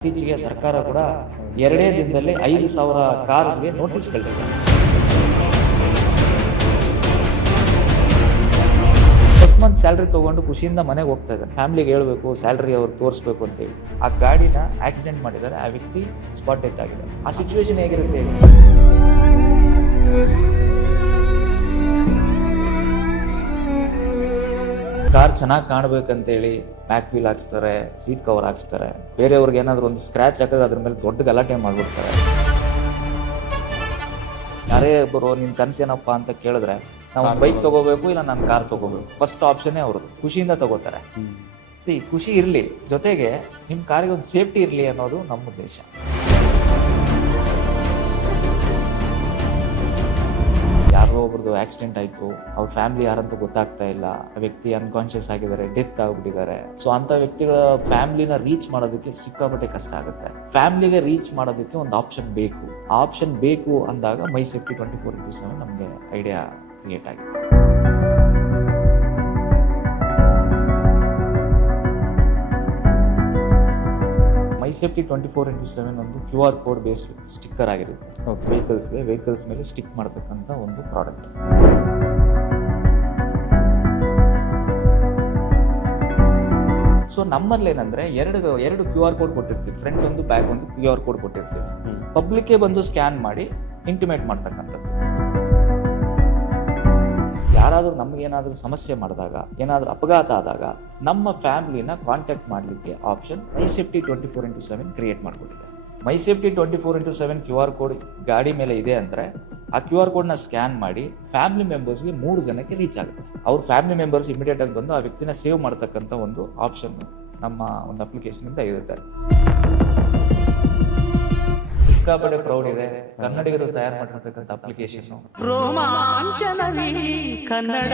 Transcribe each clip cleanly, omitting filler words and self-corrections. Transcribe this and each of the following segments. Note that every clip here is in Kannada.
ಇತ್ತೀಚೆಗೆ ಸರ್ಕಾರ ಕೂಡ 2 ದಿನದಲ್ಲಿ 5,000 ಕಾರ್ಸ್ಗೆ ನೋಟಿಸ್ ಕಳಿಸಿದೆ. ಫಸ್ಟ್ ಮಂತ್ ಸ್ಯಾಲ್ರಿ ತಗೊಂಡು ಖುಷಿಯಿಂದ ಮನೆಗೆ ಹೋಗ್ತಾ ಇದ್ದಾನೆ. ಫ್ಯಾಮಿಲಿಗೆ ಹೇಳ್ಬೇಕು, ಸ್ಯಾಲ್ರಿ ಅವ್ರು ತೋರಿಸ್ಬೇಕು ಅಂತೇಳಿ ಆ ಗಾಡಿನ ಆಕ್ಸಿಡೆಂಟ್ ಮಾಡಿದ್ದಾರೆ. ಆ ವ್ಯಕ್ತಿ ಸ್ಪಾಟ್ ಡೆತ್ ಆಗಿದೆ. ಆ ಸಿಚುವೇಶನ್ ಹೇಗಿರುತ್ತೆ ಹೇಳಿ? ಕಾರ್ ಚೆನ್ನಾಗಿ ಕಾಣಬೇಕಂತೇಳಿ ಬ್ಯಾಕ್ ವೀಲ್ ಹಾಕ್ಸ್ತಾರೆ, ಸೀಟ್ ಕವರ್ ಹಾಕ್ಸ್ತಾರೆ. ಬೇರೆಯವ್ರಿಗೆ ಏನಾದ್ರು ಒಂದು ಸ್ಕ್ರಾಚ್ ಹಾಕಿದ್ರೆ ಅದ್ರ ಮೇಲೆ ದೊಡ್ಡ ಗಲಾಟೆ ಮಾಡ್ಬಿಡ್ತಾರೆ. ಯಾರೇ ಒಬ್ಬರು ನಿನ್ ಕನಸೇನಪ್ಪ ಅಂತ ಕೇಳಿದ್ರೆ ನಾವು ಬೈಕ್ ತಗೋಬೇಕು, ಇಲ್ಲ ನಾನು ಕಾರ್ ತಗೋಬೇಕು, ಫಸ್ಟ್ ಆಪ್ಷನ್ನೇ ಅವ್ರದ್ದು. ಖುಷಿಯಿಂದ ತಗೋತಾರೆ. ಖುಷಿ ಇರಲಿ, ಜೊತೆಗೆ ನಿಮ್ಮ ಕಾರಿಗೆ ಒಂದು ಸೇಫ್ಟಿ ಇರಲಿ ಅನ್ನೋದು ನಮ್ಮ ಉದ್ದೇಶ. ಯಾರೋ ಒಬ್ರದ್ದು ಆಕ್ಸಿಡೆಂಟ್ ಆಯ್ತು, ಅವ್ರ ಫ್ಯಾಮಿಲಿ ಯಾರಂತ ಗೊತ್ತಾಗ್ತಾ ಇಲ್ಲ, ಆ ವ್ಯಕ್ತಿ ಅನ್ಕಾನ್ಶಿಯಸ್ ಆಗಿದ್ದಾರೆ, ಡೆತ್ ಆಗ್ಬಿಟ್ಟಿದ್ದಾರೆ. ಸೊ ಅಂತ ವ್ಯಕ್ತಿಗಳ ಫ್ಯಾಮಿಲಿನ ರೀಚ್ ಮಾಡೋದಕ್ಕೆ ಸಿಕ್ಕಾಪಟ್ಟೆ ಕಷ್ಟ ಆಗುತ್ತೆ. ಫ್ಯಾಮಿಲಿಗೆ ರೀಚ್ ಮಾಡೋದಕ್ಕೆ ಒಂದು ಆಪ್ಷನ್ ಬೇಕು. ಆ ಆಪ್ಷನ್ ಬೇಕು ಅಂದಾಗ ಮೈ ಸೇಫ್ಟಿ 24x7 ನಮಗೆ ಐಡಿಯಾ ಕ್ರಿಯೇಟ್ ಆಗಿದೆ. ಮೈ ಸೇಫ್ಟಿ 24x7 ಒಂದು QR ಕೋಡ್ ಬೇಸ್ಡ್ ಸ್ಟಿಕ್ಕರ್ ಆಗಿರುತ್ತೆ. ವೆಹಿಕಲ್ಸ್ ಮೇಲೆ ಸ್ಟಿಕ್ ಮಾಡತಕ್ಕಂಥ ಒಂದು ಪ್ರಾಡಕ್ಟ್. ಸೊ ನಮ್ಮಲ್ಲಿ ಏನಂದ್ರೆ ಎರಡು QR ಕೋಡ್ ಕೊಟ್ಟಿರ್ತೀವಿ. ಫ್ರಂಟ್ ಒಂದು, ಬ್ಯಾಕ್ ಒಂದು QR ಕೋಡ್ ಕೊಟ್ಟಿರ್ತೀವಿ. ಪಬ್ಲಿಕ್ಗೆ ಬಂದು ಸ್ಕ್ಯಾನ್ ಮಾಡಿ ಇಂಟಿಮೇಟ್ ಮಾಡ್ತಕ್ಕಂಥದ್ದು. ಯಾರಾದರೂ ನಮಗೇನಾದರೂ ಸಮಸ್ಯೆ ಮಾಡಿದಾಗ, ಏನಾದರೂ ಅಪಘಾತ ಆದಾಗ ನಮ್ಮ ಫ್ಯಾಮಿಲಿನ ಕಾಂಟ್ಯಾಕ್ಟ್ ಮಾಡಲಿಕ್ಕೆ ಆಪ್ಷನ್ ಮೈ ಸೇಫ್ಟಿ 24x7 ಕ್ರಿಯೇಟ್ ಮಾಡಿಕೊಟ್ಟಿದೆ. ಮೈ ಸೇಫ್ಟಿ 24x7 QR ಕೋಡ್ ಗಾಡಿ ಮೇಲೆ ಇದೆ ಅಂದರೆ ಆ QR ಕೋಡ್ನ ಸ್ಕ್ಯಾನ್ ಮಾಡಿ ಫ್ಯಾಮಿಲಿ ಮೆಂಬರ್ಸ್ಗೆ 3 ಜನಕ್ಕೆ ರೀಚ್ ಆಗುತ್ತೆ. ಅವ್ರ ಫ್ಯಾಮಿಲಿ ಮೆಂಬರ್ಸ್ ಇಮಿಡಿಯೇಟ್ ಆಗಿ ಬಂದು ಆ ವ್ಯಕ್ತಿನ ಸೇವ್ ಮಾಡ್ತಕ್ಕಂಥ ಒಂದು ಆಪ್ಷನ್ ನಮ್ಮ ಒಂದು ಅಪ್ಲಿಕೇಶನಿಂದ ಇರುತ್ತೆ. ಸಿಕ್ಕಾಪಟ್ಟೆ ಪ್ರೌಡ್ ಇದೆ. ಕನ್ನಡಿಗರು ತಯಾರು ಮಾಡಿರ್ತಕ್ಕಂಥ ಅಪ್ಲಿಕೇಶನ್ ಕನ್ನಡ.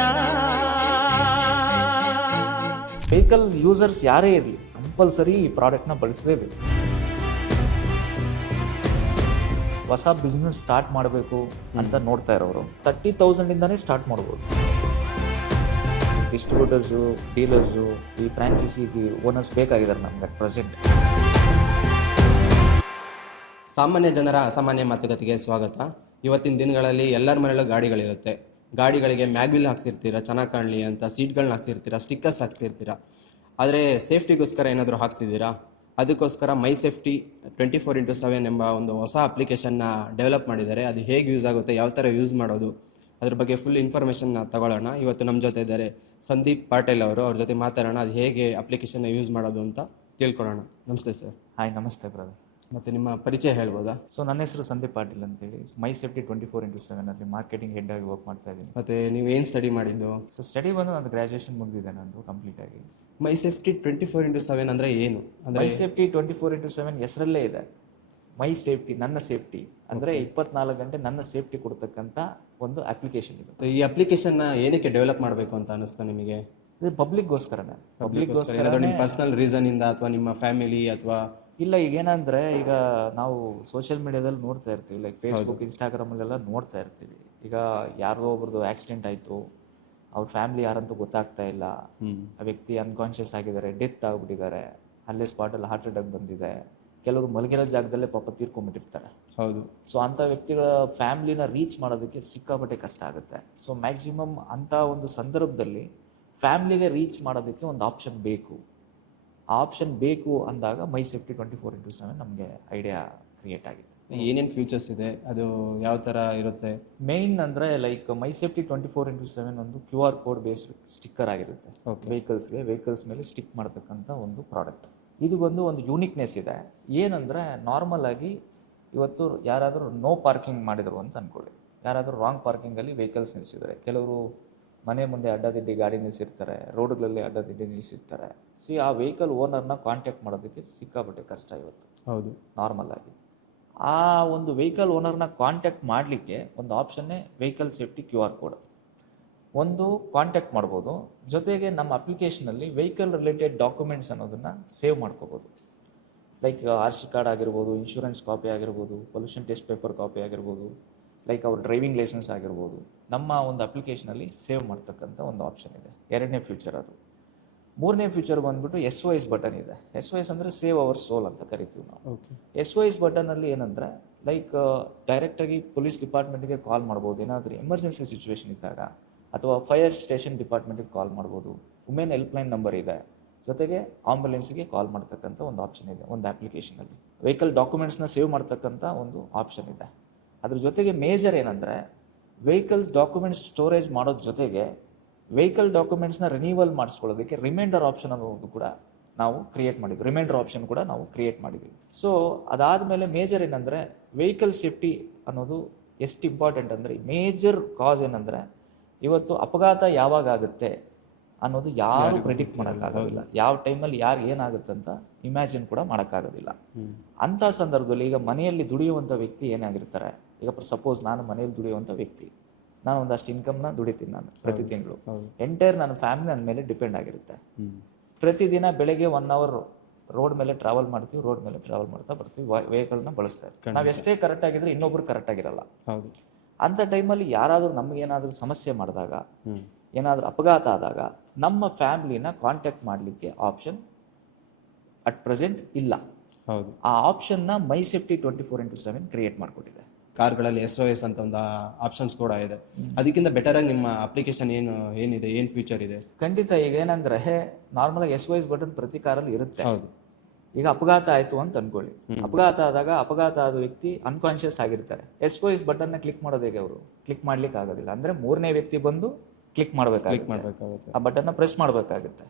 ವೆಹಿಕಲ್ ಯೂಸರ್ಸ್ ಯಾರೇ ಇರಲಿ ಕಂಪಲ್ಸರಿ ಈ ಪ್ರಾಡಕ್ಟ್ನ ಬಳಸಲೇಬೇಕು. ಹೊಸ ಬಿಸ್ನೆಸ್ ಸ್ಟಾರ್ಟ್ ಮಾಡಬೇಕು ಅಂತ ನೋಡ್ತಾ ಇರೋರು 30,000 ಇಂದಾನೇ ಸ್ಟಾರ್ಟ್ ಮಾಡ್ಬೋದು. ಡಿಸ್ಟ್ರಿಬ್ಯೂಟರ್ಸು, ಡೀಲರ್ಸು, ಈ ಫ್ರಾಂಚೈಸಿ ಓನರ್ಸ್ ಬೇಕಾಗಿದ್ದಾರೆ ನಮ್ಗೆ ಅಟ್ ಪ್ರೆಸೆಂಟ್. ಸಾಮಾನ್ಯ ಜನರ ಅಸಾಮಾನ್ಯ ಮಾತುಕತೆಗೆ ಸ್ವಾಗತ. ಇವತ್ತಿನ ದಿನಗಳಲ್ಲಿ ಎಲ್ಲರ ಮನೆಯಲ್ಲೂ ಗಾಡಿಗಳಿರುತ್ತೆ. ಗಾಡಿಗಳಿಗೆ ಮ್ಯಾಗ್ವಿಲ್ ಹಾಕ್ಸಿರ್ತೀರ ಚೆನ್ನಾಗಿ ಕಾಣಲಿ ಅಂತ, ಸೀಟ್ಗಳನ್ನ ಹಾಕ್ಸಿರ್ತೀರ, ಸ್ಟಿಕ್ಕರ್ಸ್ ಹಾಕ್ಸಿರ್ತೀರ. ಆದರೆ ಸೇಫ್ಟಿಗೋಸ್ಕರ ಏನಾದರೂ ಹಾಕ್ಸಿದ್ದೀರಾ? ಅದಕ್ಕೋಸ್ಕರ ಮೈ ಸೇಫ್ಟಿ 24x7 ಎಂಬ ಒಂದು ಹೊಸ ಅಪ್ಲಿಕೇಶನ್ನ ಡೆವಲಪ್ ಮಾಡಿದ್ದಾರೆ. ಅದು ಹೇಗೆ ಯೂಸ್ ಆಗುತ್ತೆ, ಯಾವ ಥರ ಯೂಸ್ ಮಾಡೋದು, ಅದ್ರ ಬಗ್ಗೆ ಫುಲ್ ಇನ್ಫಾರ್ಮೇಷನ್ನ ತಗೊಳ್ಳೋಣ. ಇವತ್ತು ನಮ್ಮ ಜೊತೆ ಇದ್ದಾರೆ ಸಂದೀಪ್ ಪಾಟೀಲ್ ಅವರು. ಅವ್ರ ಜೊತೆ ಮಾತಾಡೋಣ, ಅದು ಹೇಗೆ ಅಪ್ಲಿಕೇಶನ್ನ ಯೂಸ್ ಮಾಡೋದು ಅಂತ ತಿಳ್ಕೊಳ್ಳೋಣ. ನಮಸ್ತೆ ಸರ್. ಹಾಯ್, ನಮಸ್ತೆ ಬ್ರದರ್. ಮತ್ತು ನಿಮ್ಮ ಪರಿಚಯ ಹೇಳ್ಬೋದಾ? ಸೊ ನನ್ನ ಹೆಸರು ಸಂದೀಪ್ ಪಾಟೀಲ್ ಅಂತೇಳಿ ಮೈ ಸೇಫ್ಟಿ 24x7 ಅಲ್ಲಿ ಮಾರ್ಕೆಟಿಂಗ್ ಹೆಡ್ ಆಗಿ ವರ್ಕ್ ಮಾಡ್ತಾ ಇದ್ದೀನಿ. ಮತ್ತು ನೀವು ಏನು ಸ್ಟಡಿ ಮಾಡಿದ್ದು? ಸೊ ಸ್ಟಡಿ ಬಂದು ನಂದು ಗ್ರಾಜುಯೇಷನ್ ಮುಗಿದಿದೆ ನಂದು ಕಂಪ್ಲೀಟ್ ಆಗಿ. ಮೈ ಸೇಫ್ಟಿ 24x7 ಅಂದರೆ ಏನು? ಅಂದರೆ ಮೈ ಸೇಫ್ಟಿ 24x7 ಹೆಸರಲ್ಲೇ ಇದೆ. ಮೈ ಸೇಫ್ಟಿ, ನನ್ನ ಸೇಫ್ಟಿ ಅಂದರೆ 24 ಗಂಟೆ ನನ್ನ ಸೇಫ್ಟಿ ಕೊಡ್ತಕ್ಕಂಥ ಒಂದು ಅಪ್ಲಿಕೇಶನ್ ಇದು. ಈ ಅಪ್ಲಿಕೇಶನ್ನ ಏನಕ್ಕೆ ಡೆವಲಪ್ ಮಾಡಬೇಕು ಅಂತ ಅನಿಸ್ತಾ ನಿಮಗೆ? ಇದು ಪಬ್ಲಿಕ್ಗೋಸ್ಕರನೇ. ನಿಮ್ಮ ಪರ್ಸನಲ್ ರೀಸನ್ ಇಂದ ಅಥವಾ ನಿಮ್ಮ ಫ್ಯಾಮಿಲಿ ಅಥವಾ? ಇಲ್ಲ, ಈಗೇನಂದ್ರೆ ಈಗ ನಾವು ಸೋಷಿಯಲ್ ಮೀಡಿಯಾದಲ್ಲಿ ನೋಡ್ತಾ ಇರ್ತೀವಿ, ಲೈಕ್ ಫೇಸ್ಬುಕ್, ಇನ್ಸ್ಟಾಗ್ರಾಮಲ್ಲೆಲ್ಲ ನೋಡ್ತಾ ಇರ್ತೀವಿ. ಈಗ ಯಾರೋ ಒಬ್ರದ್ದು ಆಕ್ಸಿಡೆಂಟ್ ಆಯಿತು, ಅವ್ರ ಫ್ಯಾಮಿಲಿ ಯಾರಂತೂ ಗೊತ್ತಾಗ್ತಾ ಇಲ್ಲ, ಆ ವ್ಯಕ್ತಿ ಅನ್ಕಾನ್ಶಿಯಸ್ ಆಗಿದ್ದಾರೆ, ಡೆತ್ ಆಗ್ಬಿಟ್ಟಿದ್ದಾರೆ, ಅಲ್ಲೇ ಸ್ಪಾಟಲ್ಲಿ ಹಾರ್ಟ್ ಅಟ್ಯಾಕ್ ಬಂದಿದೆ, ಕೆಲವರು ಮಲಗಿರೋ ಜಾಗದಲ್ಲೇ ಪಾಪ ತೀರ್ಕೊಂಡ್ಬಿಟ್ಟಿರ್ತಾರೆ. ಹೌದು. ಸೊ ಅಂಥ ವ್ಯಕ್ತಿಗಳ ಫ್ಯಾಮಿಲಿನ ರೀಚ್ ಮಾಡೋದಕ್ಕೆ ಸಿಕ್ಕಾಪಟ್ಟೆ ಕಷ್ಟ ಆಗುತ್ತೆ. ಸೊ ಮ್ಯಾಕ್ಸಿಮಮ್ ಅಂಥ ಒಂದು ಸಂದರ್ಭದಲ್ಲಿ ಫ್ಯಾಮಿಲಿಗೆ ರೀಚ್ ಮಾಡೋದಕ್ಕೆ ಒಂದು ಆಪ್ಷನ್ ಬೇಕು. ಆ ಆಪ್ಷನ್ ಬೇಕು ಅಂದಾಗ ಮೈ ಸೇಫ್ಟಿ 24x7 ನಮಗೆ ಐಡಿಯಾ ಕ್ರಿಯೇಟ್ ಆಗಿದೆ. ಏನೇನು ಫ್ಯೂಚರ್ಸ್ ಇದೆ, ಅದು ಯಾವ ಥರ ಇರುತ್ತೆ? ಮೇಯ್ನ್ ಅಂದರೆ ಲೈಕ್ ಮೈ ಸೇಫ್ಟಿ 24x7 ಒಂದು QR ಕೋಡ್ ಬೇಸ್ಡ್ ಸ್ಟಿಕ್ಕರ್ ಆಗಿರುತ್ತೆ. ವೆಹಿಕಲ್ಸ್ ಮೇಲೆ ಸ್ಟಿಕ್ ಮಾಡ್ತಕ್ಕಂಥ ಒಂದು ಪ್ರಾಡಕ್ಟ್. ಇದು ಬಂದು ಒಂದು ಯೂನಿಕ್ನೆಸ್ ಇದೆ. ಏನಂದರೆ ನಾರ್ಮಲ್ ಆಗಿ ಇವತ್ತು ಯಾರಾದರೂ ನೋ ಪಾರ್ಕಿಂಗ್ ಮಾಡಿದರು ಅಂತ ಅಂದ್ಕೊಳ್ಳಿ, ಯಾರಾದರೂ ರಾಂಗ್ ಪಾರ್ಕಿಂಗಲ್ಲಿ ವೆಹಿಕಲ್ಸ್ ನಿಲ್ಲಿಸಿದ್ದಾರೆ, ಕೆಲವರು ಮನೆ ಮುಂದೆ ಅಡ್ಡದಿಡ್ಡಿ ಗಾಡಿ ನಿಲ್ಲಿಸಿರ್ತಾರೆ, ರೋಡ್ಗಳಲ್ಲಿ ಅಡ್ಡದಿಡ್ಡಿ ನಿಲ್ಲಿಸಿರ್ತಾರೆ. ಆ ವೆಹಿಕಲ್ ಓನರ್ನ ಕಾಂಟ್ಯಾಕ್ಟ್ ಮಾಡೋದಕ್ಕೆ ಸಿಕ್ಕಾಪಟ್ಟೆ ಕಷ್ಟ ಇವತ್ತು. ಹೌದು. ನಾರ್ಮಲ್ ಆಗಿ ಆ ಒಂದು ವೆಹಿಕಲ್ ಓನರ್ನ ಕಾಂಟ್ಯಾಕ್ಟ್ ಮಾಡಲಿಕ್ಕೆ ಒಂದು ಆಪ್ಷನ್ನೇ ವೆಹಿಕಲ್ ಸೇಫ್ಟಿ QR ಕೋಡ್. ಒಂದು ಕಾಂಟ್ಯಾಕ್ಟ್ ಮಾಡ್ಬೋದು, ಜೊತೆಗೆ ನಮ್ಮ ಅಪ್ಲಿಕೇಶನಲ್ಲಿ ವೆಹಿಕಲ್ ರಿಲೇಟೆಡ್ ಡಾಕ್ಯುಮೆಂಟ್ಸ್ ಅನ್ನೋದನ್ನು ಸೇವ್ ಮಾಡ್ಕೋಬೋದು. ಲೈಕ್ RC ಕಾರ್ಡ್ ಆಗಿರ್ಬೋದು, ಇನ್ಶೂರೆನ್ಸ್ ಕಾಪಿ ಆಗಿರ್ಬೋದು, ಪೊಲ್ಯೂಷನ್ ಟೆಸ್ಟ್ ಪೇಪರ್ ಕಾಪಿ ಆಗಿರ್ಬೋದು, ಲೈಕ್ ಅವ್ರ ಡ್ರೈವಿಂಗ್ ಲೈಸೆನ್ಸ್ ಆಗಿರ್ಬೋದು, ನಮ್ಮ ಒಂದು ಅಪ್ಲಿಕೇಶನಲ್ಲಿ ಸೇವ್ ಮಾಡ್ತಕ್ಕಂಥ ಒಂದು ಆಪ್ಷನ್ ಇದೆ. ಎರಡನೇ ಫ್ಯೂಚರ್ ಅದು. ಮೂರನೇ ಫೀಚರ್ ಬಂದ್ಬಿಟ್ಟು SOS ಬಟನ್ ಇದೆ. SOS ಅಂದರೆ ಸೇವ್ ಅವರ್ ಸೋಲ್ ಅಂತ ಕರಿತೀವಿ ನಾವು. ಓಕೆ. SOS ಬಟನಲ್ಲಿ ಏನಂದರೆ ಲೈಕ್ ಡೈರೆಕ್ಟಾಗಿ ಪೊಲೀಸ್ ಡಿಪಾರ್ಟ್ಮೆಂಟ್ಗೆ ಕಾಲ್ ಮಾಡ್ಬೋದು, ಏನಾದರೂ ಎಮರ್ಜೆನ್ಸಿ ಸಿಚುವೇಶನ್ ಇದ್ದಾಗ, ಅಥವಾ ಫೈರ್ ಸ್ಟೇಷನ್ ಡಿಪಾರ್ಟ್ಮೆಂಟ್ಗೆ ಕಾಲ್ ಮಾಡ್ಬೋದು. ವುಮೆನ್ ಹೆಲ್ಪ್ಲೈನ್ ನಂಬರ್ ಇದೆ, ಜೊತೆಗೆ ಆಂಬುಲೆನ್ಸ್ಗೆ ಕಾಲ್ ಮಾಡ್ತಕ್ಕಂಥ ಒಂದು ಆಪ್ಷನ್ ಇದೆ ಒಂದು ಅಪ್ಲಿಕೇಶನಲ್ಲಿ. ವೆಹಿಕಲ್ ಡಾಕ್ಯುಮೆಂಟ್ಸ್ನ ಸೇವ್ ಮಾಡ್ತಕ್ಕಂಥ ಒಂದು ಆಪ್ಷನ್ ಇದೆ. ಅದ್ರ ಜೊತೆಗೆ ಮೇಜರ್ ಏನಂದರೆ ವೆಹಿಕಲ್ಸ್ ಡಾಕ್ಯುಮೆಂಟ್ಸ್ ಸ್ಟೋರೇಜ್ ಮಾಡೋದ್ರ ಜೊತೆಗೆ ವೆಹಿಕಲ್ ಡಾಕ್ಯುಮೆಂಟ್ಸ್ನ ರಿನ್ಯೂವಲ್ ಮಾಡಿಸ್ಕೊಳ್ಳೋದಕ್ಕೆ ರಿಮೈಂಡರ್ ಆಪ್ಷನ್ ಅನ್ನೋದು ಕೂಡ ನಾವು ಕ್ರಿಯೇಟ್ ಮಾಡಿದ್ವಿ. ರಿಮೈಂಡರ್ ಆಪ್ಷನ್ ಕೂಡ ನಾವು ಕ್ರಿಯೇಟ್ ಮಾಡಿದ್ವಿ. ಸೊ ಅದಾದಮೇಲೆ ಮೇಜರ್ ಏನಂದರೆ ವೆಹಿಕಲ್ ಸೇಫ್ಟಿ ಅನ್ನೋದು ಎಷ್ಟು ಇಂಪಾರ್ಟೆಂಟ್ ಅಂದರೆ, ಮೇಜರ್ ಕಾಸ್ ಏನಂದರೆ ಇವತ್ತು ಅಪಘಾತ ಯಾವಾಗ ಆಗುತ್ತೆ ಅನ್ನೋದು ಯಾರು ಪ್ರೆಡಿಕ್ಟ್ ಮಾಡೋಕ್ಕಾಗೋದಿಲ್ಲ. ಯಾವ ಟೈಮಲ್ಲಿ ಯಾರು ಏನಾಗುತ್ತೆ ಅಂತ ಇಮ್ಯಾಜಿನ್ ಕೂಡ ಮಾಡೋಕ್ಕಾಗೋದಿಲ್ಲ. ಅಂಥ ಸಂದರ್ಭದಲ್ಲಿ ಈಗ ಮನೆಯಲ್ಲಿ ದುಡಿಯುವಂಥ ವ್ಯಕ್ತಿ ಏನಾಗಿರ್ತಾರೆ, ಈಗ ಸಪೋಸ್ ನಾನು ಮನೆಯಲ್ಲಿ ದುಡಿಯುವಂಥ ವ್ಯಕ್ತಿ, ನಾನು ಒಂದಷ್ಟು ಇನ್ಕಮ್ನ ದುಡಿತೀನಿ ನಾನು ಪ್ರತಿ ತಿಂಗಳು. ಎಂಟೈರ್ ನನ್ನ ಫ್ಯಾಮಿಲಿ ನನ್ನ ಮೇಲೆ ಡಿಪೆಂಡ್ ಆಗಿರುತ್ತೆ. ಪ್ರತಿದಿನ ಬೆಳಗ್ಗೆ 1 hour ರೋಡ್ ಮೇಲೆ ಟ್ರಾವೆಲ್ ಮಾಡ್ತೀವಿ, ರೋಡ್ ಮೇಲೆ ಟ್ರಾವೆಲ್ ಮಾಡ್ತಾ ಬರ್ತೀವಿ, ವೆಹಿಕಲ್ನ ಬಳಸ್ತಾ ಇರ್ತೀವಿ. ನಾವು ಎಷ್ಟೇ ಕರೆಕ್ಟ್ ಆಗಿದ್ರೆ ಇನ್ನೊಬ್ರು ಕರೆಕ್ಟ್ ಆಗಿರಲ್ಲ. ಅಂಥ ಟೈಮಲ್ಲಿ ಯಾರಾದರೂ ನಮಗೇನಾದರೂ ಸಮಸ್ಯೆ ಮಾಡಿದಾಗ, ಏನಾದರೂ ಅಪಘಾತ ಆದಾಗ ನಮ್ಮ ಫ್ಯಾಮಿಲಿನ ಕಾಂಟ್ಯಾಕ್ಟ್ ಮಾಡಲಿಕ್ಕೆ ಆಪ್ಷನ್ ಅಟ್ ಪ್ರೆಸೆಂಟ್ ಇಲ್ಲ. ಆ ಆಪ್ಷನ್ನ ಮೈ ಸೇಫ್ಟಿ 24/7 ಕ್ರಿಯೇಟ್ ಮಾಡಿಕೊಟ್ಟಿದೆ. ಕಾರ್ಗಳಲ್ಲಿ SOS ಅಂತ ಒಂದು ಆಪ್ಷನ್ಸ್ ಕೂಡ ಇದೆ. ಅದಕ್ಕಿಂತ ಬೆಟರ್ ಆಗಿ ನಿಮ್ಮ ಅಪ್ಲಿಕೇಶನ್ ಏನಿದೆ, ಏನು ಫ್ಯೂಚರ್ ಇದೆ? ಖಂಡಿತ. ಈಗ ಏನಂದ್ರೆ ನಾರ್ಮಲ್ ಆಗಿ SOS ಬಟನ್ ಪ್ರತಿ ಕಾರಲ್ಲಿ ಇರುತ್ತೆ. ಈಗ ಅಪಘಾತ ಆಯ್ತು ಅಂತ ಅನ್ಕೊಳ್ಳಿ, ಅಪಘಾತ ಆದಾಗ ಅಪಘಾತ ಆದ ವ್ಯಕ್ತಿ ಅನ್ಕಾನ್ಶಿಯಸ್ ಆಗಿರ್ತಾರೆ. SOS ಬಟನ್ನ ಕ್ಲಿಕ್ ಮಾಡೋದು ಹೇಗೆ? ಅವರು ಕ್ಲಿಕ್ ಮಾಡ್ಲಿಕ್ಕೆ ಆಗೋದಿಲ್ಲ. ಅಂದ್ರೆ ಮೂರನೇ ವ್ಯಕ್ತಿ ಬಂದು ಕ್ಲಿಕ್ ಮಾಡ್ಬೇಕಾಗುತ್ತೆ, ಆ ಬಟನ್ನ ಪ್ರೆಸ್ ಮಾಡ್ಬೇಕಾಗುತ್ತೆ.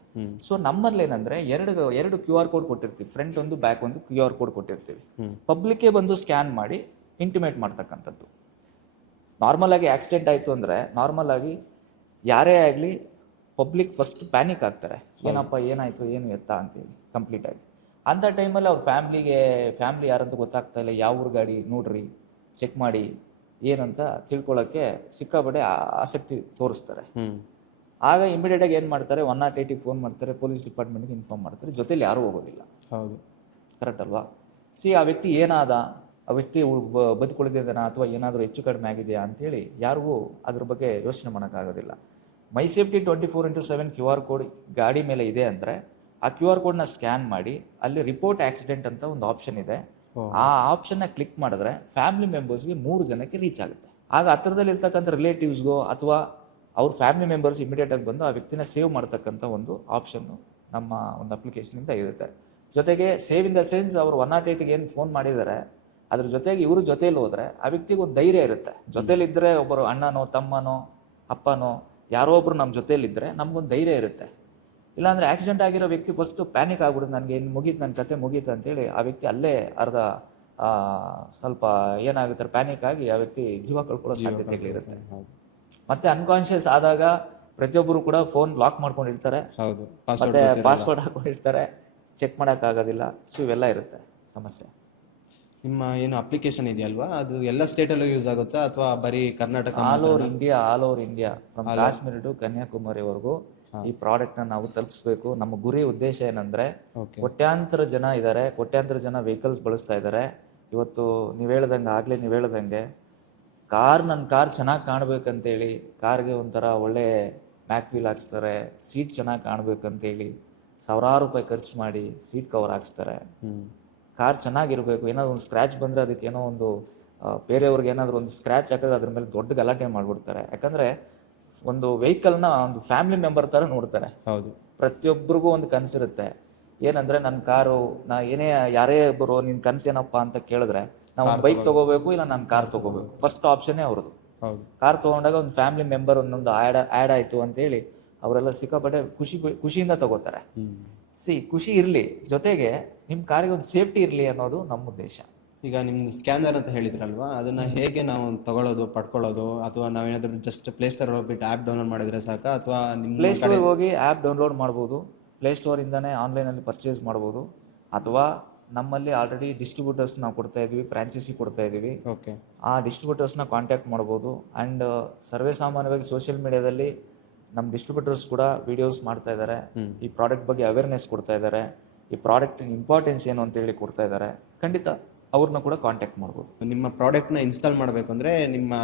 ಸೊ ನಮ್ಮಲ್ಲಿ ಏನಂದ್ರೆ ಎರಡು QR ಕೋಡ್ ಕೊಟ್ಟಿರ್ತೀವಿ, ಫ್ರಂಟ್ ಒಂದು ಬ್ಯಾಕ್ ಒಂದು QR ಕೋಡ್ ಕೊಟ್ಟಿರ್ತೀವಿ. ಪಬ್ಲಿಕ್ಗೆ ಬಂದು ಸ್ಕ್ಯಾನ್ ಮಾಡಿ ಇಂಟಿಮೇಟ್ ಮಾಡ್ತಕ್ಕಂಥದ್ದು. ನಾರ್ಮಲ್ ಆಗಿ ಆಕ್ಸಿಡೆಂಟ್ ಆಯಿತು ಅಂದರೆ ನಾರ್ಮಲ್ ಆಗಿ ಯಾರೇ ಆಗಲಿ ಪಬ್ಲಿಕ್ ಫಸ್ಟ್ ಪ್ಯಾನಿಕ್ ಆಗ್ತಾರೆ, ಏನಪ್ಪ ಏನಾಯಿತು ಏನು ಎತ್ತ ಅಂತೇಳಿ ಕಂಪ್ಲೀಟಾಗಿ. ಅಂಥ ಟೈಮಲ್ಲಿ ಅವ್ರ ಫ್ಯಾಮ್ಲಿ ಯಾರಂತ ಗೊತ್ತಾಗ್ತಾ ಇಲ್ಲ, ಯಾವ ಊರು ಗಾಡಿ ನೋಡ್ರಿ, ಚೆಕ್ ಮಾಡಿ ಏನಂತ ತಿಳ್ಕೊಳ್ಳೋಕ್ಕೆ ಸಿಕ್ಕಾಪಟ್ಟೆ ಆಸಕ್ತಿ ತೋರಿಸ್ತಾರೆ. ಆಗ ಇಮಿಡಿಯೇಟಾಗಿ ಏನು ಮಾಡ್ತಾರೆ, 108ಗೆ ಫೋನ್ ಮಾಡ್ತಾರೆ, ಪೊಲೀಸ್ ಡಿಪಾರ್ಟ್ಮೆಂಟ್ಗೆ ಇನ್ಫಾರ್ಮ್ ಮಾಡ್ತಾರೆ. ಜೊತೆಲಿ ಯಾರೂ ಹೋಗೋದಿಲ್ಲ. ಕರೆಕ್ಟ್ ಅಲ್ವಾ? ಆ ವ್ಯಕ್ತಿ ಏನಾದ, ಆ ವ್ಯಕ್ತಿ ಬದುಕುಳಿದಿದ್ದಾನ ಅಥವಾ ಏನಾದರೂ ಹೆಚ್ಚು ಕಡಿಮೆ ಆಗಿದೆಯಾ ಅಂತೇಳಿ ಯಾರಿಗೂ ಅದ್ರ ಬಗ್ಗೆ ಯೋಚನೆ ಮಾಡೋಕ್ಕಾಗೋದಿಲ್ಲ. ಮೈ ಸೇಫ್ಟಿ 24/7 QR ಕೋಡ್ ಗಾಡಿ ಮೇಲೆ ಇದೆ ಅಂದರೆ ಆ QR ಕೋಡ್ನ ಸ್ಕ್ಯಾನ್ ಮಾಡಿ ಅಲ್ಲಿ ರಿಪೋರ್ಟ್ ಆಕ್ಸಿಡೆಂಟ್ ಅಂತ ಒಂದು ಆಪ್ಷನ್ ಇದೆ. ಆ ಆಪ್ಷನ್ನ ಕ್ಲಿಕ್ ಮಾಡಿದ್ರೆ ಫ್ಯಾಮಿಲಿ ಮೆಂಬರ್ಸ್ಗೆ 3 ಜನಕ್ಕೆ ರೀಚ್ ಆಗುತ್ತೆ. ಆಗ ಹತ್ತಿರದಲ್ಲಿ ಇರ್ತಕ್ಕಂಥ ರಿಲೇಟಿವ್ಸ್ಗೋ ಅಥವಾ ಅವ್ರ ಫ್ಯಾಮಿಲಿ ಮೆಂಬರ್ಸ್ ಇಮಿಡಿಯೇಟಾಗಿ ಬಂದು ಆ ವ್ಯಕ್ತಿನ ಸೇವ್ ಮಾಡ್ತಕ್ಕಂಥ ಒಂದು ಆಪ್ಷನ್ನು ನಮ್ಮ ಒಂದು ಅಪ್ಲಿಕೇಶನಿಂದ ಇರುತ್ತೆ. ಜೊತೆಗೆ ಸೇವ್ ಇನ್ ದ ಸೆನ್ಸ್ ಅವರು 108ಗೆ ಏನು ಫೋನ್ ಮಾಡಿದ್ದಾರೆ ಅದ್ರ ಜೊತೆಗೆ ಇವರು ಜೊತೆಲಿ ಹೋದರೆ ಆ ವ್ಯಕ್ತಿಗೆ ಒಂದು ಧೈರ್ಯ ಇರುತ್ತೆ. ಜೊತೆಲಿದ್ದರೆ ಒಬ್ಬರು ಅಣ್ಣನೋ ತಮ್ಮನೋ ಅಪ್ಪನೋ ಯಾರೋ ಒಬ್ರು ನಮ್ಮ ಜೊತೆಲಿದ್ದರೆ ನಮ್ಗೊಂದು ಧೈರ್ಯ ಇರುತ್ತೆ. ಇಲ್ಲಾಂದರೆ ಆಕ್ಸಿಡೆಂಟ್ ಆಗಿರೋ ವ್ಯಕ್ತಿ ಫಸ್ಟು ಪ್ಯಾನಿಕ್ ಆಗ್ಬಿಡುತ್ತೆ, ನನಗೆ ಏನು ಮುಗೀತು, ನನ್ನ ಕತೆ ಮುಗೀತು ಅಂತೇಳಿ ಆ ವ್ಯಕ್ತಿ ಅಲ್ಲೇ ಅರ್ಧ ಸ್ವಲ್ಪ ಏನಾಗುತ್ತೆ ಪ್ಯಾನಿಕ್ ಆಗಿ ಆ ವ್ಯಕ್ತಿ ಜೀವ ಕಳ್ಕೊಳ್ಳೋ ಸಾಧ್ಯತೆಗಳಿರುತ್ತೆ. ಮತ್ತೆ ಅನ್ಕಾನ್ಶಿಯಸ್ ಆದಾಗ ಪ್ರತಿಯೊಬ್ಬರು ಕೂಡ ಫೋನ್ ಲಾಕ್ ಮಾಡ್ಕೊಂಡಿರ್ತಾರೆ, ಮತ್ತೆ ಪಾಸ್ವರ್ಡ್ ಹಾಕೊಂಡಿರ್ತಾರೆ, ಚೆಕ್ ಮಾಡೋಕ್ಕಾಗೋದಿಲ್ಲ. ಸೊ ಇವೆಲ್ಲ ಇರುತ್ತೆ ಸಮಸ್ಯೆ. ನಿಮ್ಮ ಏನು ಅಪ್ಲಿಕೇಶನ್ ಇದೆಯಲ್ವಾ, ಅದು ಎಲ್ಲ ಸ್ಟೇಟಲ್ಲೂ ಯೂಸ್ ಆಗುತ್ತಾ ಅಥವಾ ಬರೀ Karnataka? All over India from Kashmir to ಕನ್ಯಾಕುಮಾರಿವರೆಗೂ ಈ ಪ್ರಾಡಕ್ಟ್ನ ನಾವು ತಲುಪಿಸ್ಬೇಕು. ನಮ್ಮ ಗುರಿ ಉದ್ದೇಶ ಏನಂದ್ರೆ, ಕೋಟ್ಯಾಂತರ ಜನ ಇದ್ದಾರೆ, ಕೋಟ್ಯಾಂತರ ಜನ ವೆಹಿಕಲ್ಸ್ ಬಳಸ್ತಾ ಇದ್ದಾರೆ. ಇವತ್ತು ನೀವು ಹೇಳ್ದಂಗೆ ನನ್ನ ಕಾರ್ ಚೆನ್ನಾಗಿ ಕಾಣ್ಬೇಕಂತೇಳಿ ಕಾರ್ಗೆ ಒಂಥರ ಒಳ್ಳೆ ಮ್ಯಾಕ್ ವೀಲ್ ಹಾಕ್ಸ್ತಾರೆ, ಸೀಟ್ ಚೆನ್ನಾಗಿ ಕಾಣ್ಬೇಕಂತೇಳಿ ಸಾವಿರಾರು ರೂಪಾಯಿ ಖರ್ಚು ಮಾಡಿ ಸೀಟ್ ಕವರ್ ಹಾಕ್ಸ್ತಾರೆ. ಕಾರ್ ಚೆನ್ನಾಗಿರ್ಬೇಕು, ಏನಾದ್ರು ಒಂದು ಸ್ಕ್ರ್ಯಾಚ್ ಬಂದರೆ ಅದಕ್ಕೆ ಏನೋ ಒಂದು ಬೇರೆಯವ್ರಿಗೆ ಏನಾದರೂ ಒಂದು ಸ್ಕ್ರ್ಯಾಚ್ ಹಾಕಿದ್ರೆ ಅದ್ರ ಮೇಲೆ ದೊಡ್ಡ ಗಲಾಟೆ ಮಾಡಿಬಿಡ್ತಾರೆ. ಯಾಕಂದರೆ ಒಂದು ವೆಹಿಕಲ್ನ ಒಂದು ಫ್ಯಾಮಿಲಿ ಮೆಂಬರ್ ಥರ ನೋಡ್ತಾರೆ. ಪ್ರತಿಯೊಬ್ಬರಿಗೂ ಒಂದು ಕನಸಿರುತ್ತೆ, ಏನಂದರೆ ನನ್ನ ಕಾರು ಯಾರೇ ಒಬ್ಬರು ನಿನ್ನ ಕನಸೇನಪ್ಪ ಅಂತ ಕೇಳಿದ್ರೆ ನಾವು ಬೈಕ್ ತೊಗೋಬೇಕು ಇಲ್ಲ ನಾನು ಕಾರ್ ತೊಗೋಬೇಕು, ಫಸ್ಟ್ ಆಪ್ಷನ್ನೇ ಅವ್ರದ್ದು. ಕಾರ್ ತೊಗೊಂಡಾಗ ಒಂದು ಫ್ಯಾಮಿಲಿ ಮೆಂಬರ್ ಒಂದೊಂದು ಆ್ಯಡ್ ಆಯಿತು ಅಂತೇಳಿ ಅವರೆಲ್ಲ ಸಿಕ್ಕಾಪಟ್ಟೆ ಖುಷಿಯಿಂದ ತಗೋತಾರೆ. ಖುಷಿ ಇರಲಿ, ಜೊತೆಗೆ ನಿಮ್ಮ ಕಾರಿಗೆ ಒಂದು ಸೇಫ್ಟಿ ಇರಲಿ ಅನ್ನೋದು ನಮ್ಮ ಉದ್ದೇಶ. ಈಗ ನಿಮ್ದು ಸ್ಕ್ಯಾನರ್ ಅಂತ ಹೇಳಿದ್ರಲ್ವಾ, ಅದನ್ನ ಹೇಗೆ ನಾವು ತಗೊಳ್ಳೋದು, ಪಡ್ಕೊಳ್ಳೋದು, ಅಥವಾ ನಾವೇನಾದ್ರೂ ಜಸ್ಟ್ ಪ್ಲೇಸ್ಟೋರ್ ಹೋಗ್ಬಿಟ್ಟು ಆ್ಯಪ್ ಡೌನ್ಲೋಡ್ ಮಾಡಿದ್ರೆ ಸಾಕಾ, ಅಥವಾ ಪ್ಲೇಸ್ಟೋರ್ಗೆ ಹೋಗಿ ಆ್ಯಪ್ ಡೌನ್ಲೋಡ್ ಮಾಡ್ಬೋದು, ಪ್ಲೇಸ್ಟೋರಿಂದನೇ ಆನ್ಲೈನಲ್ಲಿ ಪರ್ಚೇಸ್ ಮಾಡ್ಬೋದು, ಅಥವಾ ನಮ್ಮಲ್ಲಿ ಆಲ್ರೆಡಿ ಡಿಸ್ಟ್ರಿಬ್ಯೂಟರ್ಸ್ ನಾವು ಕೊಡ್ತಾ ಇದೀವಿ, ಫ್ರಾಂಚೈಸಿ ಕೊಡ್ತಾ ಇದೀವಿ. ಆ ಡಿಸ್ಟ್ರಿಬ್ಯೂಟರ್ಸ್ನ ಕಾಂಟ್ಯಾಕ್ಟ್ ಮಾಡ್ಬೋದು. ಆ್ಯಂಡ್ ಸರ್ವೇ ಸಾಮಾನ್ಯವಾಗಿ ಸೋಷಿಯಲ್ ಮೀಡಿಯಾದಲ್ಲಿ ನಮ್ಮ ಡಿಸ್ಟ್ರಿಬ್ಯೂಟರ್ಸ್ ಕೂಡ ವಿಡಿಯೋಸ್ ಮಾಡ್ತಾ ಇದ್ದಾರೆ, ಈ ಪ್ರಾಡಕ್ಟ್ ಬಗ್ಗೆ ಅವೇರ್ನೆಸ್ ಕೊಡ್ತಾ ಇದ್ದಾರೆ, ಈ ಪ್ರಾಡಕ್ಟ್ ಇಂಪಾರ್ಟೆನ್ಸ್ ಏನು ಅಂತೇಳಿ ಕೊಡ್ತಾ ಇದ್ದಾರೆ. ಖಂಡಿತ ಅವ್ರನ್ನ ಕೂಡ ಕಾಂಟ್ಯಾಕ್ಟ್ ಮಾಡ್ಬೋದು. ನಿಮ್ಮ ಪ್ರಾಡಕ್ಟ್ನ ಇನ್ಸ್ಟಾಲ್ ಮಾಡಬೇಕು ಅಂದರೆ ನಿಮ್ಮ